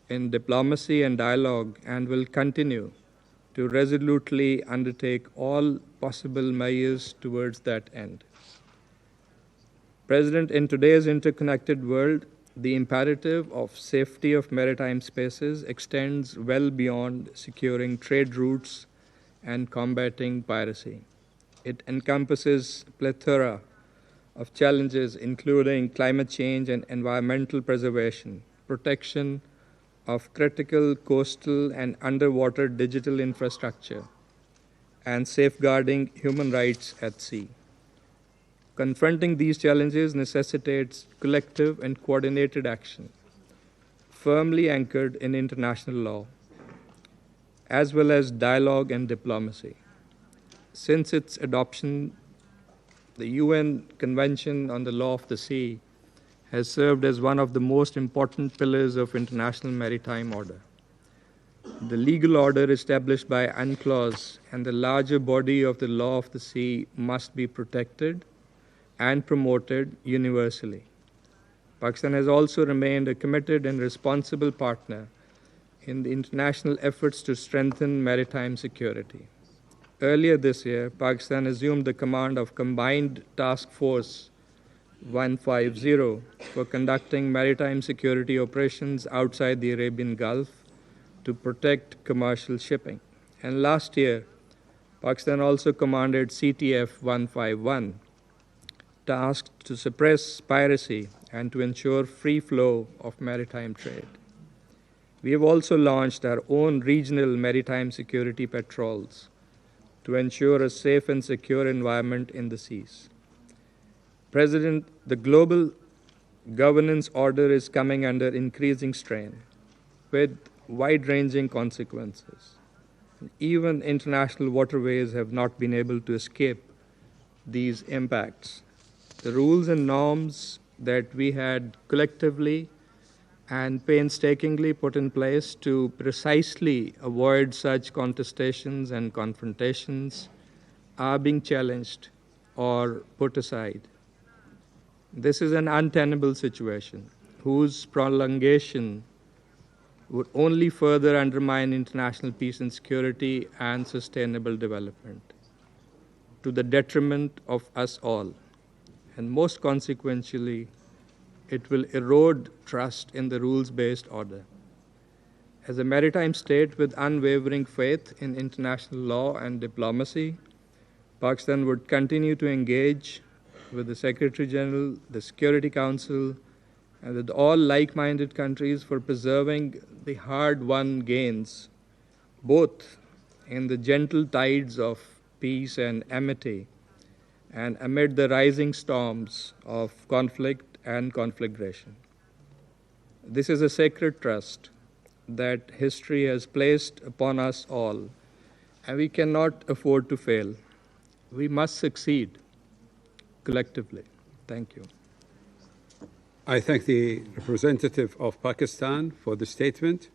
in diplomacy and dialogue and will continue to resolutely undertake all possible measures towards that end. President, in today's interconnected world, the imperative of safety of maritime spaces extends well beyond securing trade routes and combating piracy. It encompasses a plethora of challenges including climate change and environmental preservation, protection of critical coastal and underwater digital infrastructure, and safeguarding human rights at sea. Confronting these challenges necessitates collective and coordinated action, firmly anchored in international law, as well as dialogue and diplomacy. Since its adoption, the UN Convention on the Law of the Sea has served as one of the most important pillars of international maritime order. The legal order established by UNCLOS and the larger body of the law of the sea must be protected and promoted universally. Pakistan has also remained a committed and responsible partner in the international efforts to strengthen maritime security. Earlier this year, Pakistan assumed the command of Combined Task Force 150 for conducting maritime security operations outside the Arabian Gulf to protect commercial shipping. And last year, Pakistan also commanded CTF 151, tasked to suppress piracy and to ensure free flow of maritime trade. We have also launched our own regional maritime security patrols to ensure a safe and secure environment in the seas. President, the global governance order is coming under increasing strain with wide-ranging consequences. Even international waterways have not been able to escape these impacts. The rules and norms that we had collectively and painstakingly put in place to precisely avoid such contestations and confrontations are being challenged or put aside. This is an untenable situation whose prolongation would only further undermine international peace and security and sustainable development to the detriment of us all. And most consequentially, it will erode trust in the rules-based order. As a maritime state with unwavering faith in international law and diplomacy, Pakistan would continue to engage with the Secretary General, the Security Council, and with all like-minded countries for preserving the hard-won gains, both in the gentle tides of peace and amity, and amid the rising storms of conflict and conflagration. This is a sacred trust that history has placed upon us all, and we cannot afford to fail. We must succeed collectively. Thank you. I thank the representative of Pakistan for the statement.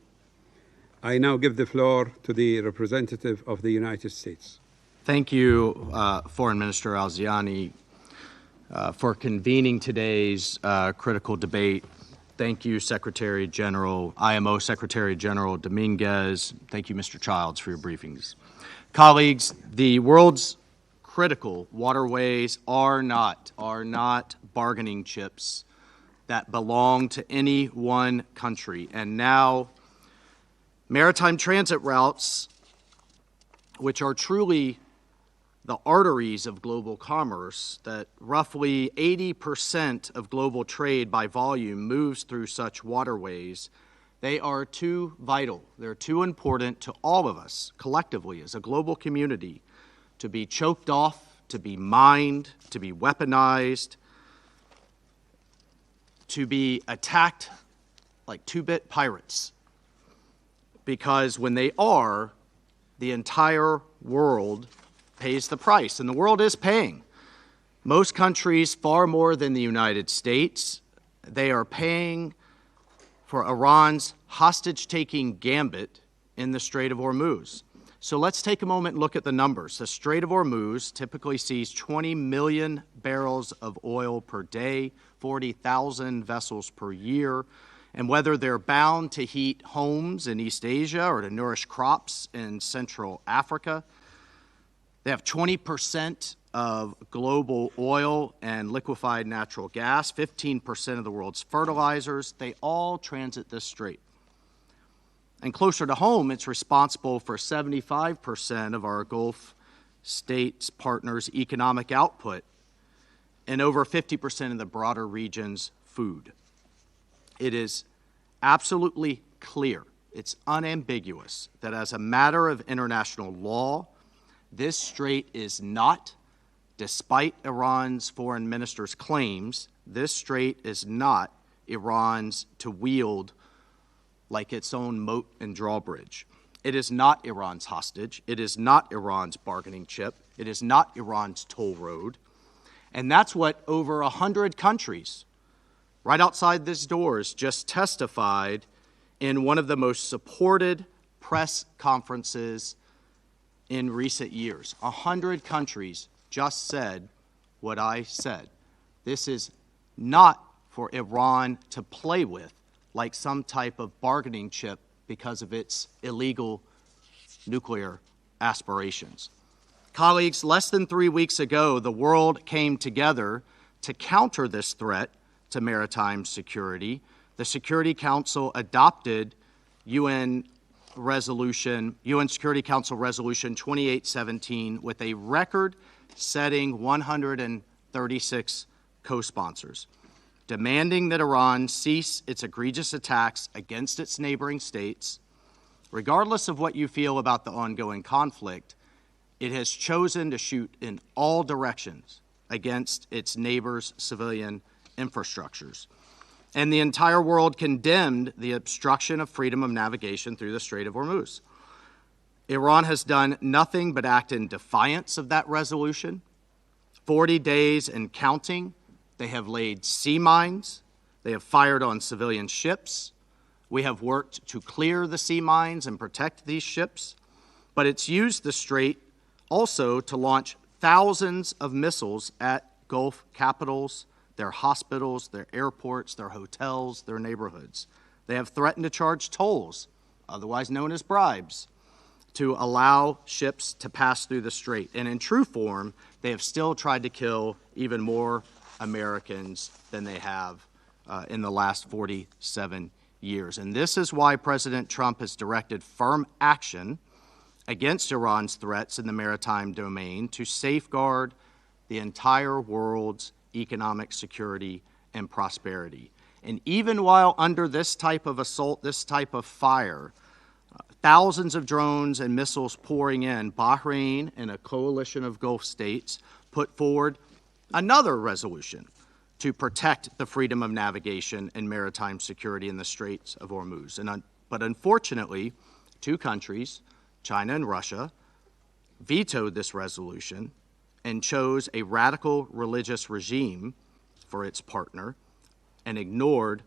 I now give the floor to the representative of the United States. Thank you, Foreign Minister Al-Zayani, for convening today's critical debate. Thank you, Secretary General, IMO Secretary General Dominguez. Thank you, Mr. Childs, for your briefings. Colleagues, the world's critical waterways are not bargaining chips that belong to any one country. And now, maritime transit routes, which are truly the arteries of global commerce, that roughly 80% of global trade by volume moves through such waterways, they are too vital, they're too important to all of us collectively as a global community to be choked off, to be mined, to be weaponized, to be attacked like two-bit pirates. Because when they are, the entire world pays the price, and the world is paying. Most countries, far more than the United States, they are paying for Iran's hostage-taking gambit in the Strait of Hormuz. So let's take a moment and look at the numbers. The Strait of Hormuz typically sees 20 million barrels of oil per day, 40,000 vessels per year. And whether they're bound to heat homes in East Asia or to nourish crops in Central Africa, they have 20% of global oil and liquefied natural gas, 15% of the world's fertilizers. They all transit this strait. And closer to home, it's responsible for 75% of our Gulf states' partners' economic output. and over 50% of the broader region's food. It is absolutely clear, it's unambiguous, that as a matter of international law, this strait is not, despite Iran's foreign minister's claims, this strait is not Iran's to wield like its own moat and drawbridge. It is not Iran's hostage. It is not Iran's bargaining chip. It is not Iran's toll road. And that's what over 100 countries right outside these doors just testified in one of the most supported press conferences in recent years. 100 countries just said what I said. This is not for Iran to play with like some type of bargaining chip because of its illegal nuclear aspirations. Colleagues, less than 3 weeks ago, the world came together to counter this threat to maritime security. The Security Council adopted UN Security Council Resolution 2817 with a record-setting 136 co-sponsors, demanding that Iran cease its egregious attacks against its neighboring states. Regardless of what you feel about the ongoing conflict, it has chosen to shoot in all directions against its neighbors' civilian infrastructures. And the entire world condemned the obstruction of freedom of navigation through the Strait of Hormuz. Iran has done nothing but act in defiance of that resolution. 40 days and counting, they have laid sea mines, they have fired on civilian ships. We have worked to clear the sea mines and protect these ships, but it's used the strait also to launch thousands of missiles at Gulf capitals, their hospitals, their airports, their hotels, their neighborhoods. They have threatened to charge tolls, otherwise known as bribes, to allow ships to pass through the strait. And in true form, they have still tried to kill even more Americans than they have in the last 47 years. And this is why President Trump has directed firm action against Iran's threats in the maritime domain to safeguard the entire world's economic security and prosperity. And even while under this type of assault, this type of fire, thousands of drones and missiles pouring in, Bahrain and a coalition of Gulf states put forward another resolution to protect the freedom of navigation and maritime security in the Straits of Hormuz. But unfortunately, two countries, China and Russia, vetoed this resolution and chose a radical religious regime for its partner and ignored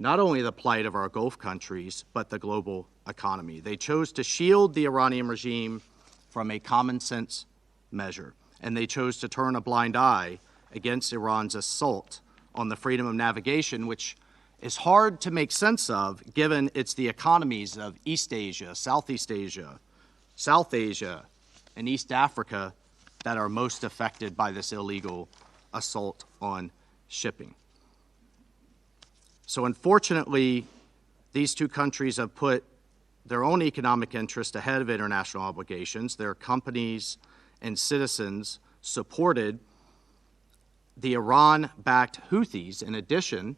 not only the plight of our Gulf countries, but the global economy. They chose to shield the Iranian regime from a common sense measure, and they chose to turn a blind eye against Iran's assault on the freedom of navigation, which is hard to make sense of given it's the economies of East Asia, Southeast Asia, South Asia, and East Africa that are most affected by this illegal assault on shipping. So unfortunately, these two countries have put their own economic interest ahead of international obligations. Their companies and citizens supported the Iran-backed Houthis, in addition,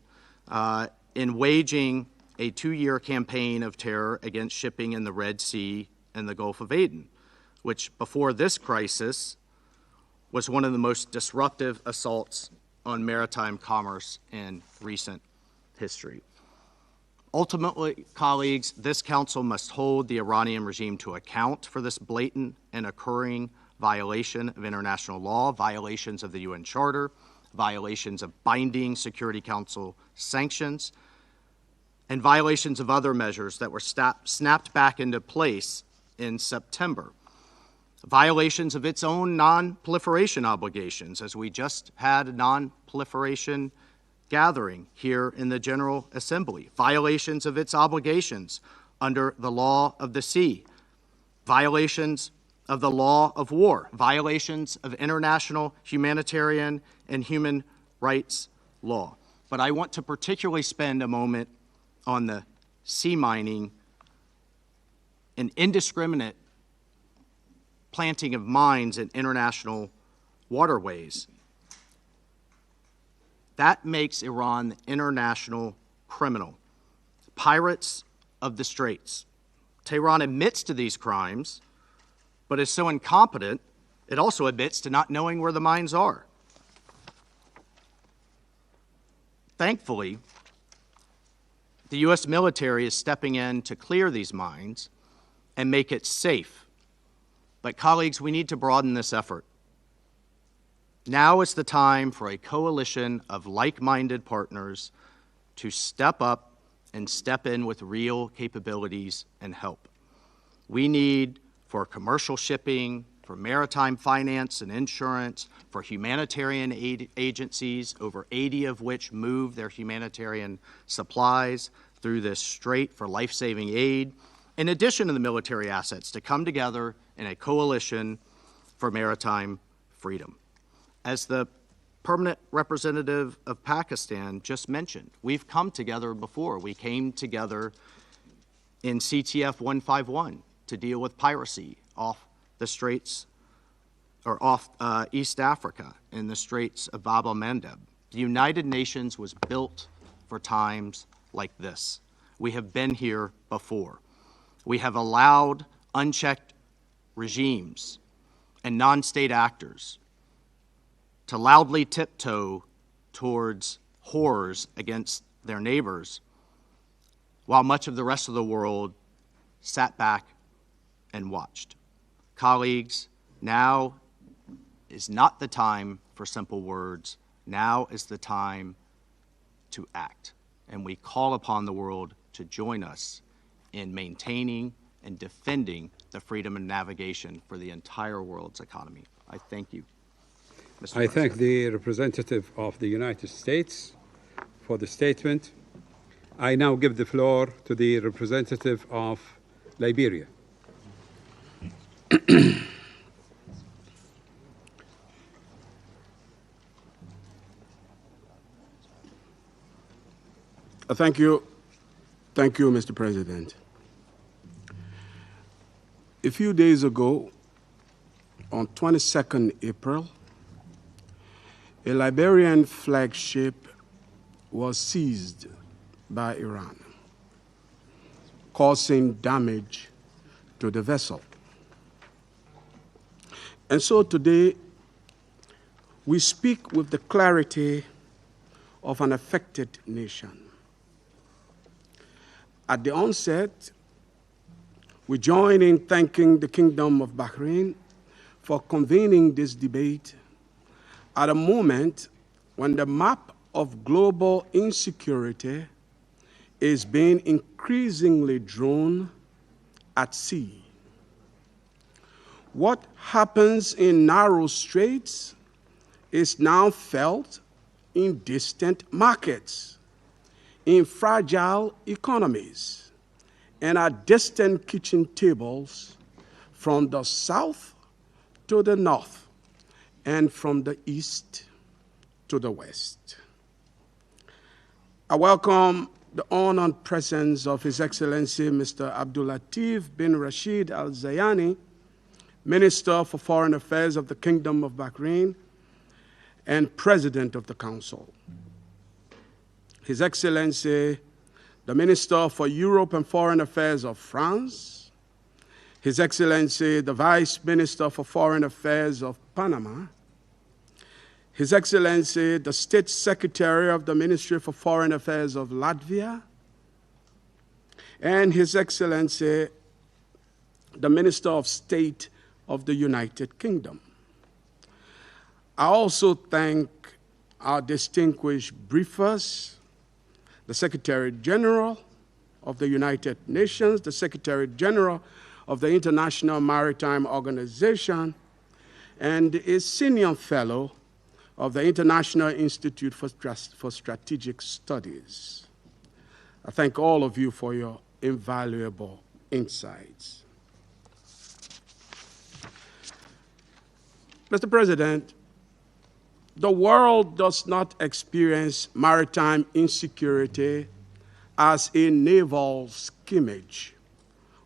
in waging a 2-year campaign of terror against shipping in the Red Sea and the Gulf of Aden, which before this crisis was one of the most disruptive assaults on maritime commerce in recent history. Ultimately, colleagues, this council must hold the Iranian regime to account for this blatant and occurring violation of international law, violations of the UN Charter, violations of binding Security Council sanctions, and violations of other measures that were snapped back into place in September. Violations of its own non-proliferation obligations, as we just had a non-proliferation gathering here in the General Assembly. Violations of its obligations under the law of the sea. Violations of the law of war. Violations of international humanitarian and human rights law. But I want to particularly spend a moment on the sea mining and indiscriminate planting of mines in international waterways. That makes Iran the international criminal, pirates of the Straits. Tehran admits to these crimes, but is so incompetent, it also admits to not knowing where the mines are. Thankfully, the U.S. military is stepping in to clear these mines and make it safe. But colleagues, we need to broaden this effort. Now is the time for a coalition of like-minded partners to step up and step in with real capabilities and help. We need for commercial shipping, for maritime finance and insurance, for humanitarian aid agencies, over 80 of which move their humanitarian supplies through this strait for life-saving aid, in addition to the military assets, to come together in a coalition for maritime freedom. As the permanent representative of Pakistan just mentioned, we've come together before. We came together in CTF 151 to deal with piracy off the Straits, or off East Africa in the Straits of Bab el-Mandeb. The United Nations was built for times like this. We have been here before. We have allowed unchecked regimes and non-state actors to loudly tiptoe towards horrors against their neighbors, while much of the rest of the world sat back and watched. Colleagues, now is not the time for simple words. Now is the time to act. And we call upon the world to join us in maintaining and defending the freedom of navigation for the entire world's economy. I thank you, Mr. I President. thank the representative of the United States for the statement. I now give the floor to the representative of Liberia. Thank you. Thank you, Mr. President. A few days ago, on 22nd April, a Liberian flagship was seized by Iran, causing damage to the vessel. And so today, we speak with the clarity of an affected nation. At the onset, we join in thanking the Kingdom of Bahrain for convening this debate at a moment when the map of global insecurity is being increasingly drawn at sea. What happens in narrow straits is now felt in distant markets, in fragile economies, and at distant kitchen tables from the south to the north and from the east to the west. I welcome the honored presence of His Excellency Mr. Abdulatif bin Rashid Al Zayani, Minister for Foreign Affairs of the Kingdom of Bahrain and President of the Council. His Excellency, the Minister for Europe and Foreign Affairs of France, His Excellency, the Vice Minister for Foreign Affairs of Panama, His Excellency, the State Secretary of the Ministry for Foreign Affairs of Latvia, and His Excellency, the Minister of State of the United Kingdom. I also thank our distinguished briefers, the Secretary General of the United Nations, the Secretary General of the International Maritime Organization, and a senior fellow of the International Institute for Strategic Studies. I thank all of you for your invaluable insights. Mr. President, the world does not experience maritime insecurity as a naval skimmage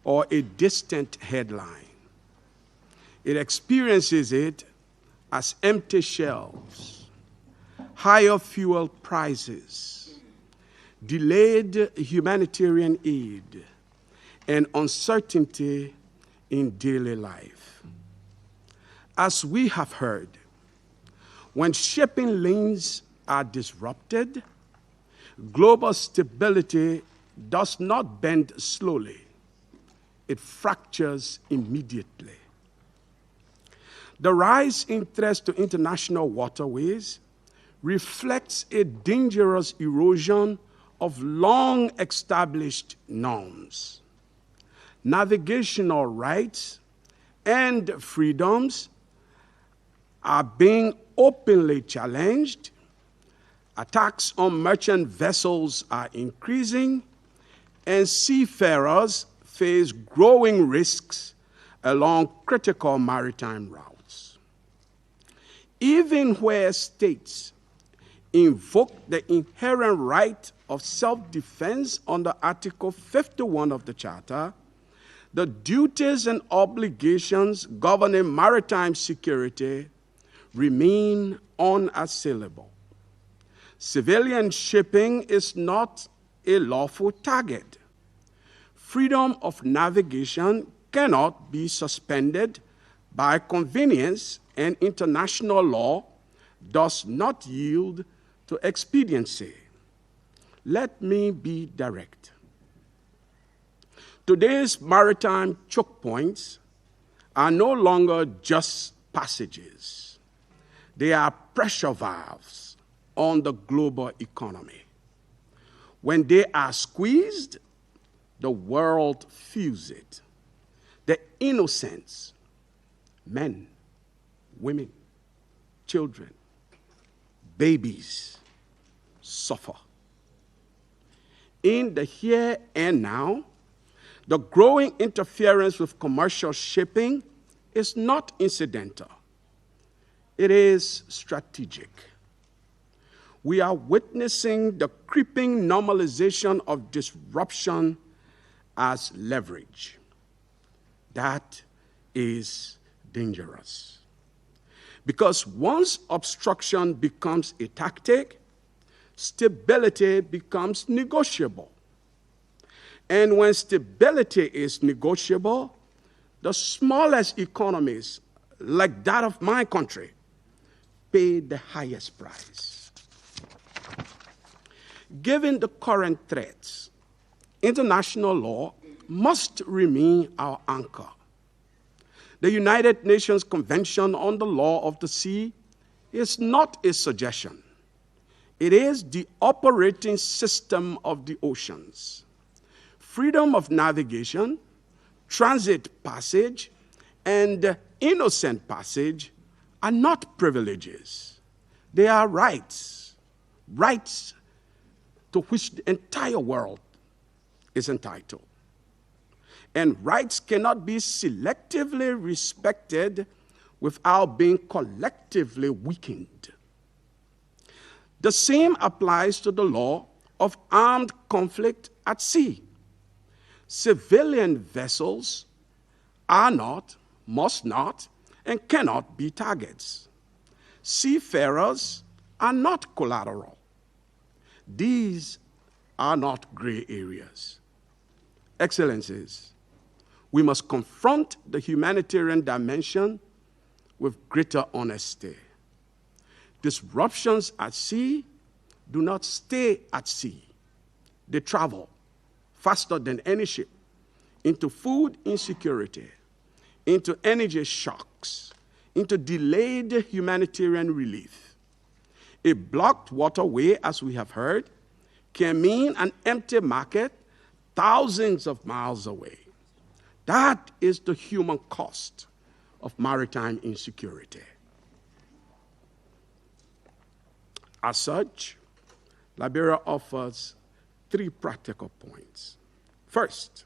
or a distant headline. It experiences it as empty shelves, higher fuel prices, delayed humanitarian aid, and uncertainty in daily life. As we have heard, when shipping lanes are disrupted, global stability does not bend slowly. It fractures immediately. The rise in threats to international waterways reflects a dangerous erosion of long-established norms. Navigational rights and freedoms are being openly challenged. Attacks on merchant vessels are increasing, and seafarers face growing risks along critical maritime routes. Even where states invoke the inherent right of self-defense under Article 51 of the Charter, the duties and obligations governing maritime security remain unassailable. Civilian shipping is not a lawful target. Freedom of navigation cannot be suspended by convenience, and international law does not yield to expediency. Let me be direct. Today's maritime choke points are no longer just passages. They are pressure valves on the global economy. When they are squeezed, the world feels it. The innocents, men, women, children, babies, suffer. In the here and now, the growing interference with commercial shipping is not incidental. It is strategic. We are witnessing the creeping normalization of disruption as leverage. That is dangerous. Because once obstruction becomes a tactic, stability becomes negotiable. And when stability is negotiable, the smallest economies, like that of my country, pay the highest price. Given the current threats, international law must remain our anchor. The United Nations Convention on the Law of the Sea is not a suggestion. It is the operating system of the oceans. Freedom of navigation, transit passage, and innocent passage are not privileges. They are rights, rights to which the entire world is entitled. And rights cannot be selectively respected without being collectively weakened. The same applies to the law of armed conflict at sea. Civilian vessels are not, must not, and cannot be targets. Seafarers are not collateral. These are not gray areas. Excellencies, we must confront the humanitarian dimension with greater honesty. Disruptions at sea do not stay at sea. They travel faster than any ship into food insecurity, into energy shocks, into delayed humanitarian relief. A blocked waterway, as we have heard, can mean an empty market thousands of miles away. That is the human cost of maritime insecurity. As such, Liberia offers 3 practical points. First,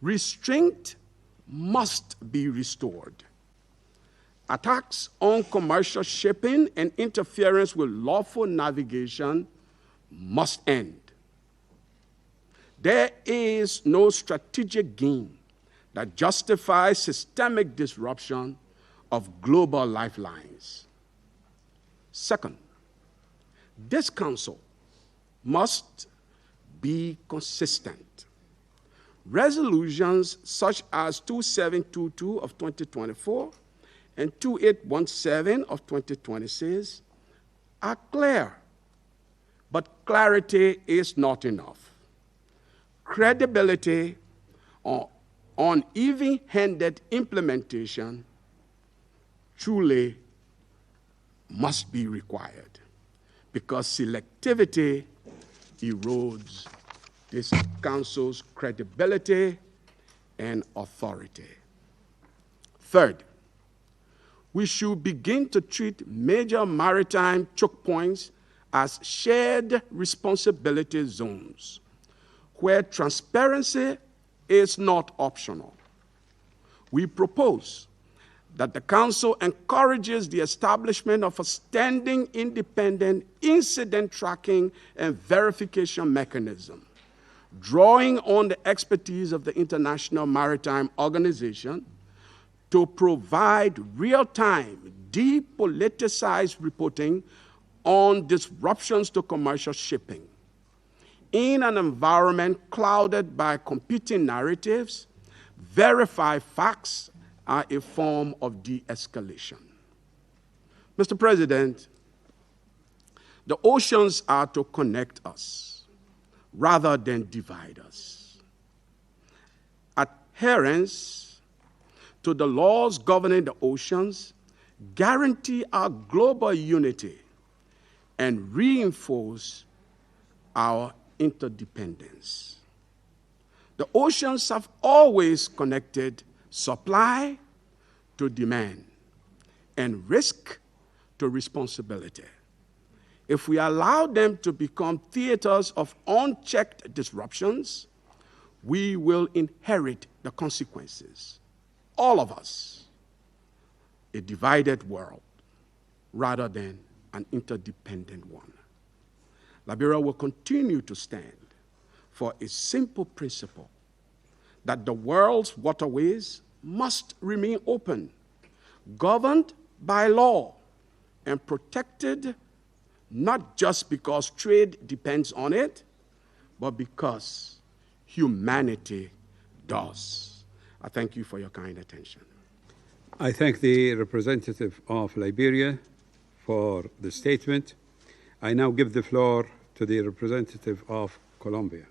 restraint must be restored. Attacks on commercial shipping and interference with lawful navigation must end. There is no strategic gain that justifies systemic disruption of global lifelines. Second, This Council must be consistent. Resolutions such as 2722 of 2024 and 2817 of 2026 are clear, but clarity is not enough. Credibility on even-handed implementation truly must be required, because selectivity erodes this Council's credibility and authority. Third, we should begin to treat major maritime choke points as shared responsibility zones, where transparency is not optional. We propose that the Council encourages the establishment of a standing independent incident tracking and verification mechanism, drawing on the expertise of the International Maritime Organization to provide real-time, depoliticized reporting on disruptions to commercial shipping. In an environment clouded by competing narratives, verified facts are a form of de-escalation. Mr. President, the oceans are to connect us rather than divide us. Adherence to the laws governing the oceans guarantee our global unity and reinforce our interdependence. The oceans have always connected supply to demand and risk to responsibility. If we allow them to become theaters of unchecked disruptions, we will inherit the consequences. All of us, a divided world rather than an interdependent one. Liberia will continue to stand for a simple principle that the world's waterways must remain open, governed by law, and protected not just because trade depends on it, but because humanity does. I thank you for your kind attention. I thank the representative of Liberia for the statement. I now give the floor to the representative of Colombia.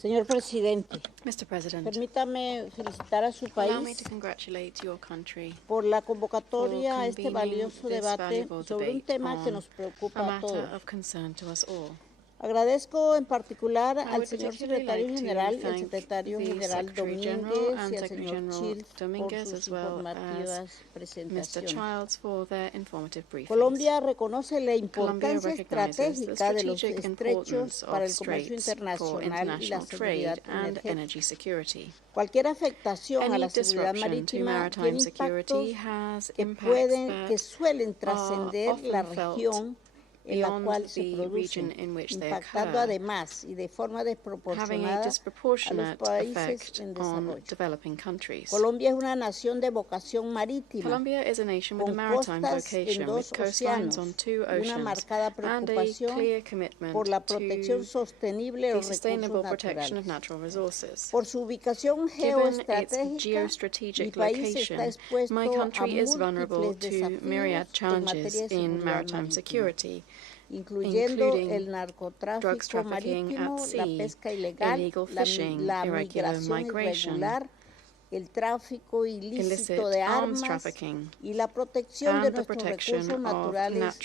Señor Presidente, Mr. President, permítame felicitar a su allow me país to congratulate your country por la convocatoria a este convening valioso this debate valuable sobre un debate tema que on nos preocupa a a matter todos. of concern to us all. Agradezco en particular I al would señor particularly secretario like to general, el thank secretario the general Secretary General Domínguez and y al Secretary señor General Childs por Dominguez, sus as well informativas as Mr. presentaciones. Childs for their informative briefings. Colombia reconoce la Colombia importancia recognizes the estratégica de los strategic estrechos importance para of el comercio straits for internacional y la international seguridad trade and energética. energy security. Cualquier afectación a Any la seguridad disruption to marítima maritime tiene security impactos has que impacts suelen that are trascender la often felt región en la beyond cual se the region producen, in which they impactando occur, además y de forma having a desproporcionada a los disproportionate países effect en on desarrollo. developing countries. Colombia es una nación de vocación marítima, Colombia is a nation with a con maritime costas en vocation, dos with coastlines océanos on two y una oceans, marcada and a preocupación clear commitment por la to protección sostenible de the los sustainable recursos protection of naturales. natural resources. Por su ubicación Given its geoestratégica, mi geostrategic país está location, expuesto my a country is vulnerable múltiples to desafíos myriad en challenges materia de in seguridad maritime marítima, security, incluyendo including el drugs narcotráfico trafficking marítimo, at la sea, pesca ilegal, illegal la fishing, irregular migración migration, irregular, el tráfico illicit ilícito de arms armas trafficking, y la protección de and the nuestros protection recursos of naturales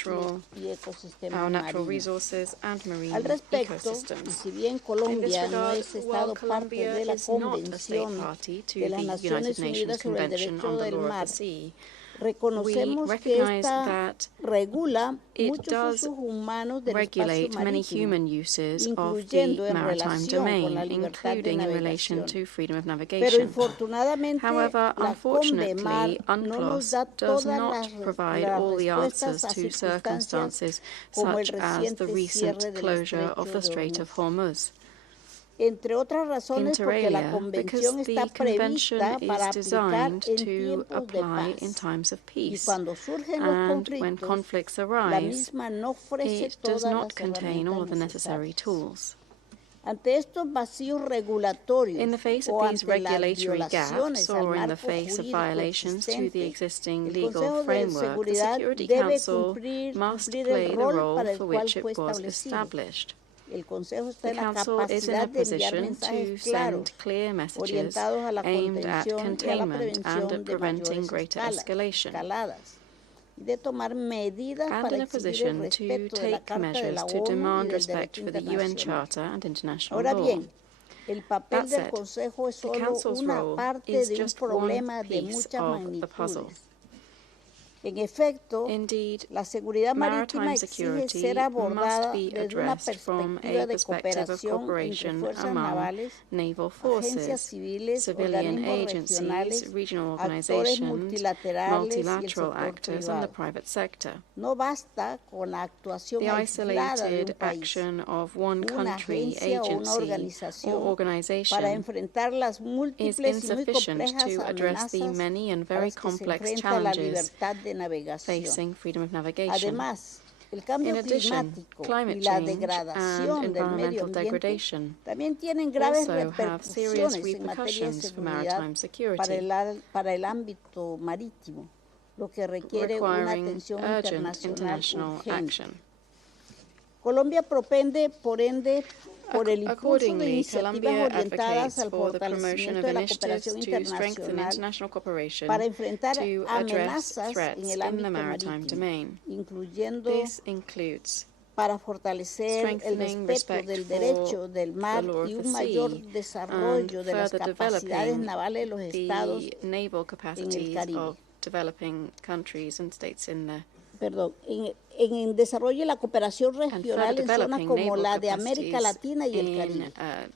y our ecosistemas natural marinos. resources and marine Al respecto, y ecosystems. si bien In this Colombia no regard, es while Estado parte Colombia de la is not a state Convención party to de the las United Naciones Nations Unidas sobre el Convention Derecho on the del Law of Mar, the Sea, reconocemos we que recognize esta that regula it muchos does usos humanos del espacio regulate many marítimo, human uses of the incluyendo en maritime relación con la domain, libertad de including in relation navegación. to freedom of Pero navigation. infortunadamente, However, la unfortunately, CONVEMAR no nos da UNCLOS does todas not las provide las all the respuestas answers a to circunstancias circumstances como el such as the reciente recent cierre del closure of Estrecho the de Strait of Hormuz. Hormuz. Entre otras razones porque la inter alia, because convención the está convention prevista para is aplicar designed en to tiempos de apply in paz. times of Y peace. cuando surgen los And when conflictos, conflicts la arise, misma no ofrece it does todas not las contain all of the herramientas necessary necesarias. tools. Ante estos vacíos regulatorios In the face o of these ante las regulatory violaciones gaps al or in the marco face of jurídico violations to the existente, existing el legal Consejo de framework, the Seguridad Security debe Council must cumplir play el the rol role para el for cual which fue it was establecido. established. El Consejo está The en la Council is in capacidad a de enviar position mensajes to claros, send clear messages orientados a la aimed at contención y a la containment and prevención at de preventing mayores greater escalation, escaladas, y de tomar medidas and para in a exigir el position to respeto de la take Carta de la measures to ONU y demand del respect derecho for the UN internacional. Charter and international Ahora law. bien, el papel That del said, Consejo es the solo Council's una role parte is de un just one problema de piece muchas of the puzzle. magnitudes. En efecto, Indeed, la seguridad marítima maritime exige security ser must abordada be desde una addressed from perspectiva a de perspective of cooperación entre cooperation fuerzas among navales, naval agencias forces, civiles, civilian organismos agencies, regionales, regional actores organizations, multilaterales y el multilateral sector actors, and the privado. private sector. No basta con la actuación The aislada de un isolated país, action of one una country, agencia o una agency, or organización para organization enfrentar las is múltiples y muy insufficient complejas to address the amenazas many and a very las que se complex enfrenta la challenges libertad de navegación. facing freedom of navigation. Además, el cambio In addition, climático climate y la change degradación and del medio environmental ambiente degradation también tienen graves also have serious repercusiones en materia de repercussions for seguridad maritime security, para el ámbito marítimo, lo que requiere una requiring atención urgent internacional international urgente. action. Colombia propende, por ende, por el impulso de Accordingly, iniciativas Colombia orientadas advocates al for the promotion fortalecimiento of de la initiatives cooperación to strengthen internacional international cooperation para enfrentar to address amenazas en threats el in ámbito the maritime marítimo, domain. incluyendo This includes para fortalecer el strengthening respeto respect del for derecho del mar the law y of un the mayor sea desarrollo and de las further capacidades developing navales de los estados the naval en el capacities Caribe. of developing countries and states in the En el desarrollo de la cooperación regional en zonas developing como naval la de América capacities Latina y el in, Caribe.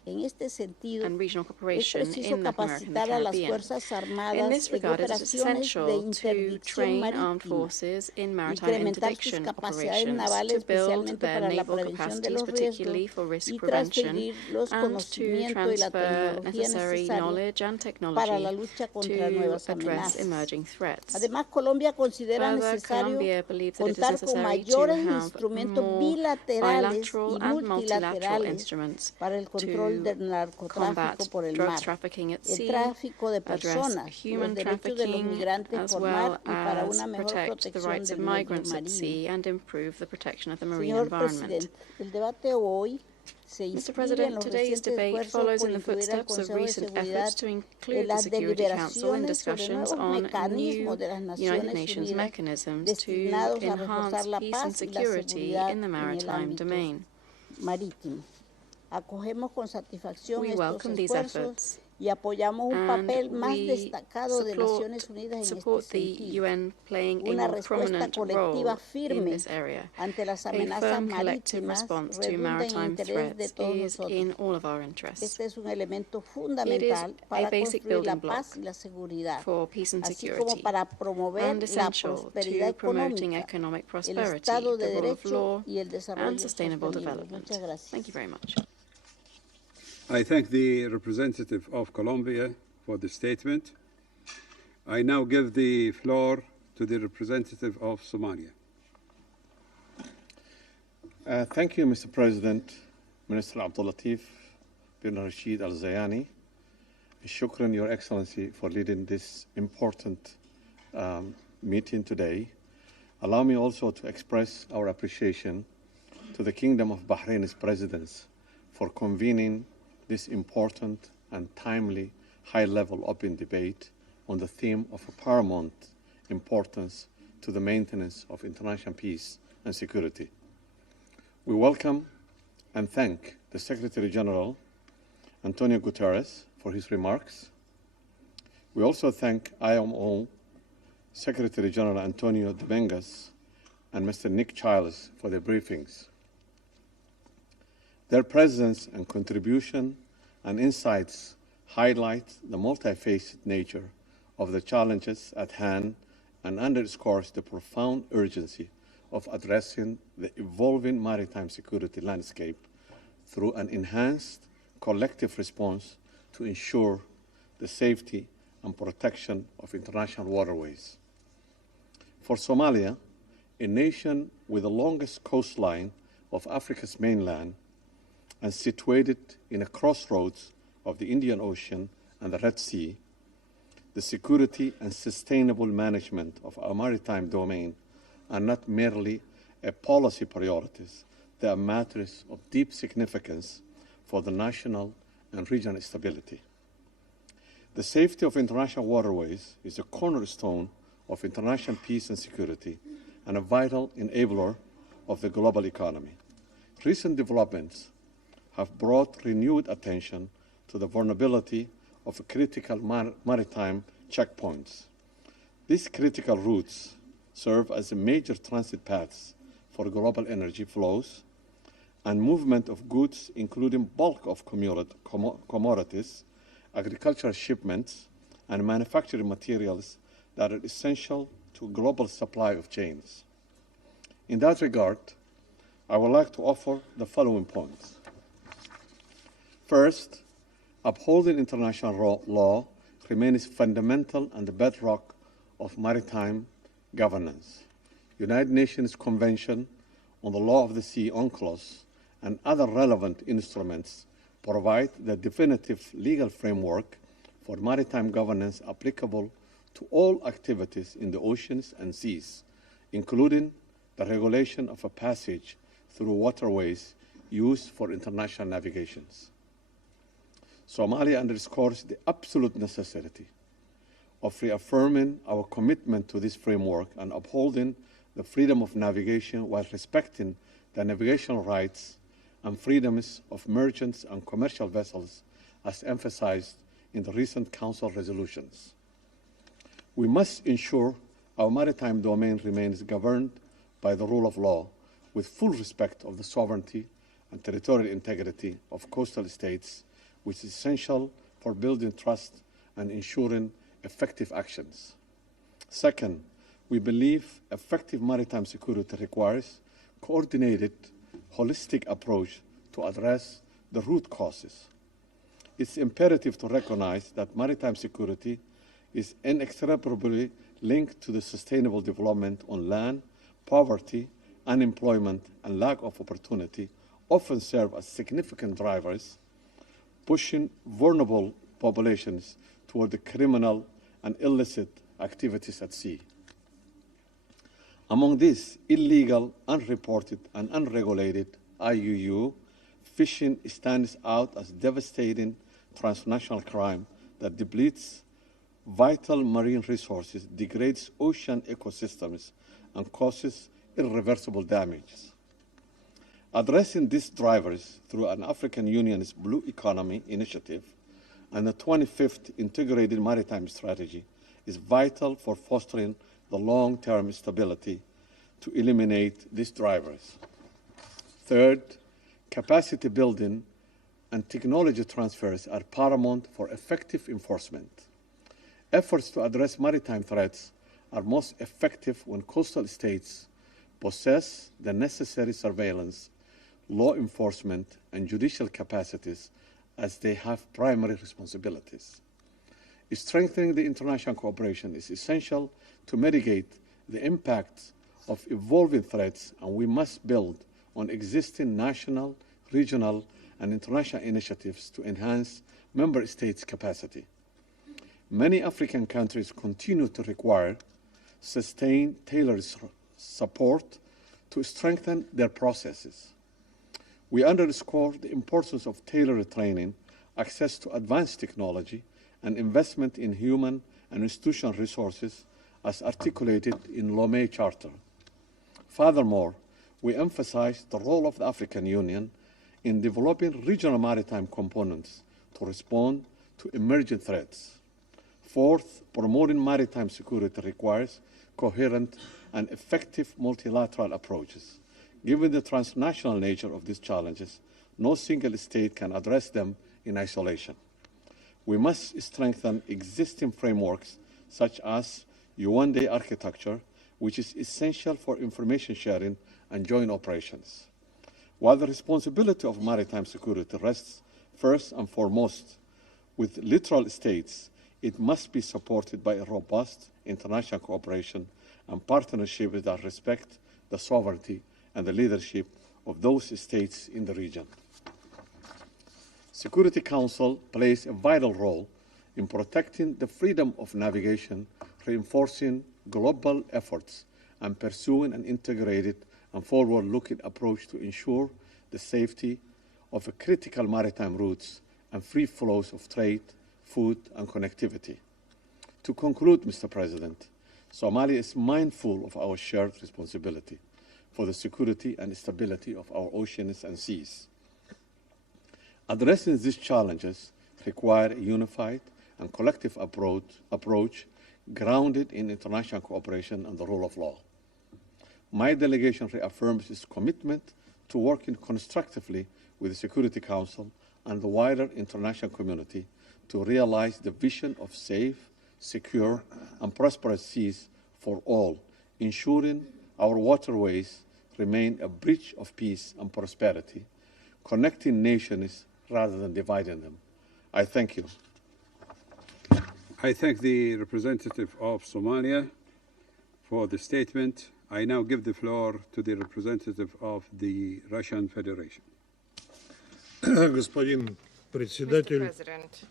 En este sentido, and regional es cooperation preciso in Latin America and the capacitar a las Caribbean. Fuerzas In Armadas this en regard, it is operaciones de essential to interdicción train armed marítima, forces in maritime incrementar sus interdiction capacidades operations, navales to build especialmente their para la naval prevención de capacities, los particularly riesgos, for risk y prevention, transferir los and to conocimientos y la transfer tecnología necessary necesarios knowledge and para la technology lucha contra to nuevas address amenazas. emerging threats. Además, Colombia considera Further, necesario Colombia believes that it is contar con necessary to mayores have instrumentos more bilaterales bilateral y and multilateral multilaterales instruments para el control del to narcotráfico combat por el drug mar, trafficking at el sea, tráfico de address personas, los human derechos de los trafficking, migrantes as por well mar y para as una mejor protect the protección rights of del medio migrants at marino. sea and improve the protection of the marine Señor environment. Presidente, el debate hoy se Mr. inscribe en President, los today's recientes debate esfuerzos follows por in the incluir al footsteps of Consejo de recent Seguridad efforts to en include the las Security Council in deliberaciones sobre discussions nuevos on mecanismos new de las United Naciones Nations Unidas mechanisms to destinados a reforzar enhance la peace and paz y la security seguridad in the en el maritime ámbito domain. marítimo. Acogemos con satisfacción We estos welcome these esfuerzos efforts y apoyamos un and papel más we destacado de Naciones Unidas en este support the sentido. UN playing a Una more respuesta prominent colectiva role in firme this area. ante las A amenazas firm collective marítimas response to redunda en maritime interés de threats todos is nosotros. in all of our interests. Este es un elemento It is fundamental a para basic construir la building paz block y la seguridad, for peace and así como security, para promover and la essential prosperidad to promoting económica, economic el prosperity, Estado de the rule of Derecho law, y el desarrollo and sustainable sostenible. development. Muchas gracias. Thank you very much. I thank the representative of Colombia for the statement. I now give the floor to the representative of Somalia. Thank you, Mr. President, Minister Abdul Latif bin Rashid Al Zayani. Shukran, Your Excellency, for leading this important meeting today. Allow me also to express our appreciation to the Kingdom of Bahrain's presidents for convening this important and timely high-level open debate on the theme of a paramount importance to the maintenance of international peace and security. We welcome and thank the Secretary General, Antonio Guterres, for his remarks. We also thank IMO Secretary General Antonio Dominguez and Mr. Nick Childs for their briefings. Their presence and contribution and insights highlight the multifaceted nature of the challenges at hand and underscores the profound urgency of addressing the evolving maritime security landscape through an enhanced collective response to ensure the safety and protection of international waterways. For Somalia, a nation with the longest coastline of Africa's mainland and situated in a crossroads of the Indian Ocean and the Red Sea, the security and sustainable management of our maritime domain are not merely a policy priorities, they are matters of deep significance for the national and regional stability. The safety of international waterways is a cornerstone of international peace and security and a vital enabler of the global economy. Recent developments have brought renewed attention to the vulnerability of critical maritime checkpoints. These critical routes serve as major transit paths for global energy flows and movement of goods, including bulk of commodities, agricultural shipments, and manufacturing materials that are essential to global supply of chains. In that regard, I would like to offer the following points. First, upholding international law remains fundamental and the bedrock of maritime governance. United Nations Convention on the Law of the Sea, UNCLOS, and other relevant instruments provide the definitive legal framework for maritime governance applicable to all activities in the oceans and seas, including the regulation of a passage through waterways used for international navigations. Somalia underscores the absolute necessity of reaffirming our commitment to this framework and upholding the freedom of navigation while respecting the navigational rights and freedoms of merchants and commercial vessels as emphasized in the recent Council resolutions. We must ensure our maritime domain remains governed by the rule of law with full respect of the sovereignty and territorial integrity of coastal states, which is essential for building trust and ensuring effective actions. Second, we believe effective maritime security requires coordinated, holistic approach to address the root causes. It's imperative to recognize that maritime security is inextricably linked to the sustainable development on land. Poverty, unemployment, and lack of opportunity often serve as significant drivers, pushing vulnerable populations toward the criminal and illicit activities at sea. Among these, illegal, unreported, and unregulated IUU fishing stands out as devastating transnational crime that depletes vital marine resources, degrades ocean ecosystems, and causes irreversible damage. Addressing these drivers through an African Union's Blue Economy Initiative and the 25th Integrated Maritime Strategy is vital for fostering the long-term stability to eliminate these drivers. Third, capacity building and technology transfers are paramount for effective enforcement. Efforts to address maritime threats are most effective when coastal states possess the necessary surveillance, law enforcement, and judicial capacities as they have primary responsibilities. Strengthening the international cooperation is essential to mitigate the impacts of evolving threats, and we must build on existing national, regional, and international initiatives to enhance member states' capacity. Many African countries continue to require sustained, tailored support to strengthen their processes. We underscore the importance of tailored training, access to advanced technology, and investment in human and institutional resources as articulated in Lomé Charter. Furthermore, we emphasize the role of the African Union in developing regional maritime components to respond to emerging threats. Fourth, promoting maritime security requires coherent and effective multilateral approaches. Given the transnational nature of these challenges, no single state can address them in isolation. We must strengthen existing frameworks such as UN-Day architecture, which is essential for information sharing and joint operations. While the responsibility of maritime security rests First and foremost, with littoral states, it must be supported by a robust international cooperation and partnership that respect the sovereignty and the leadership of those states in the region. Security Council plays a vital role in protecting the freedom of navigation, reinforcing global efforts, and pursuing an integrated and forward-looking approach to ensure the safety of critical maritime routes and free flows of trade, food, and connectivity. To conclude, Mr. President, Somalia is mindful of our shared responsibility for the security and stability of our oceans and seas. Addressing these challenges requires a unified and collective approach grounded in international cooperation and the rule of law. My delegation reaffirms its commitment to working constructively with the Security Council and the wider international community to realize the vision of safe, secure, and prosperous seas for all, ensuring our waterways remain a bridge of peace and prosperity, connecting nations rather than dividing them. I thank you. I thank the representative of Somalia for the statement. I now give the floor to the representative of the Russian Federation. Господин Mr. председатель, President,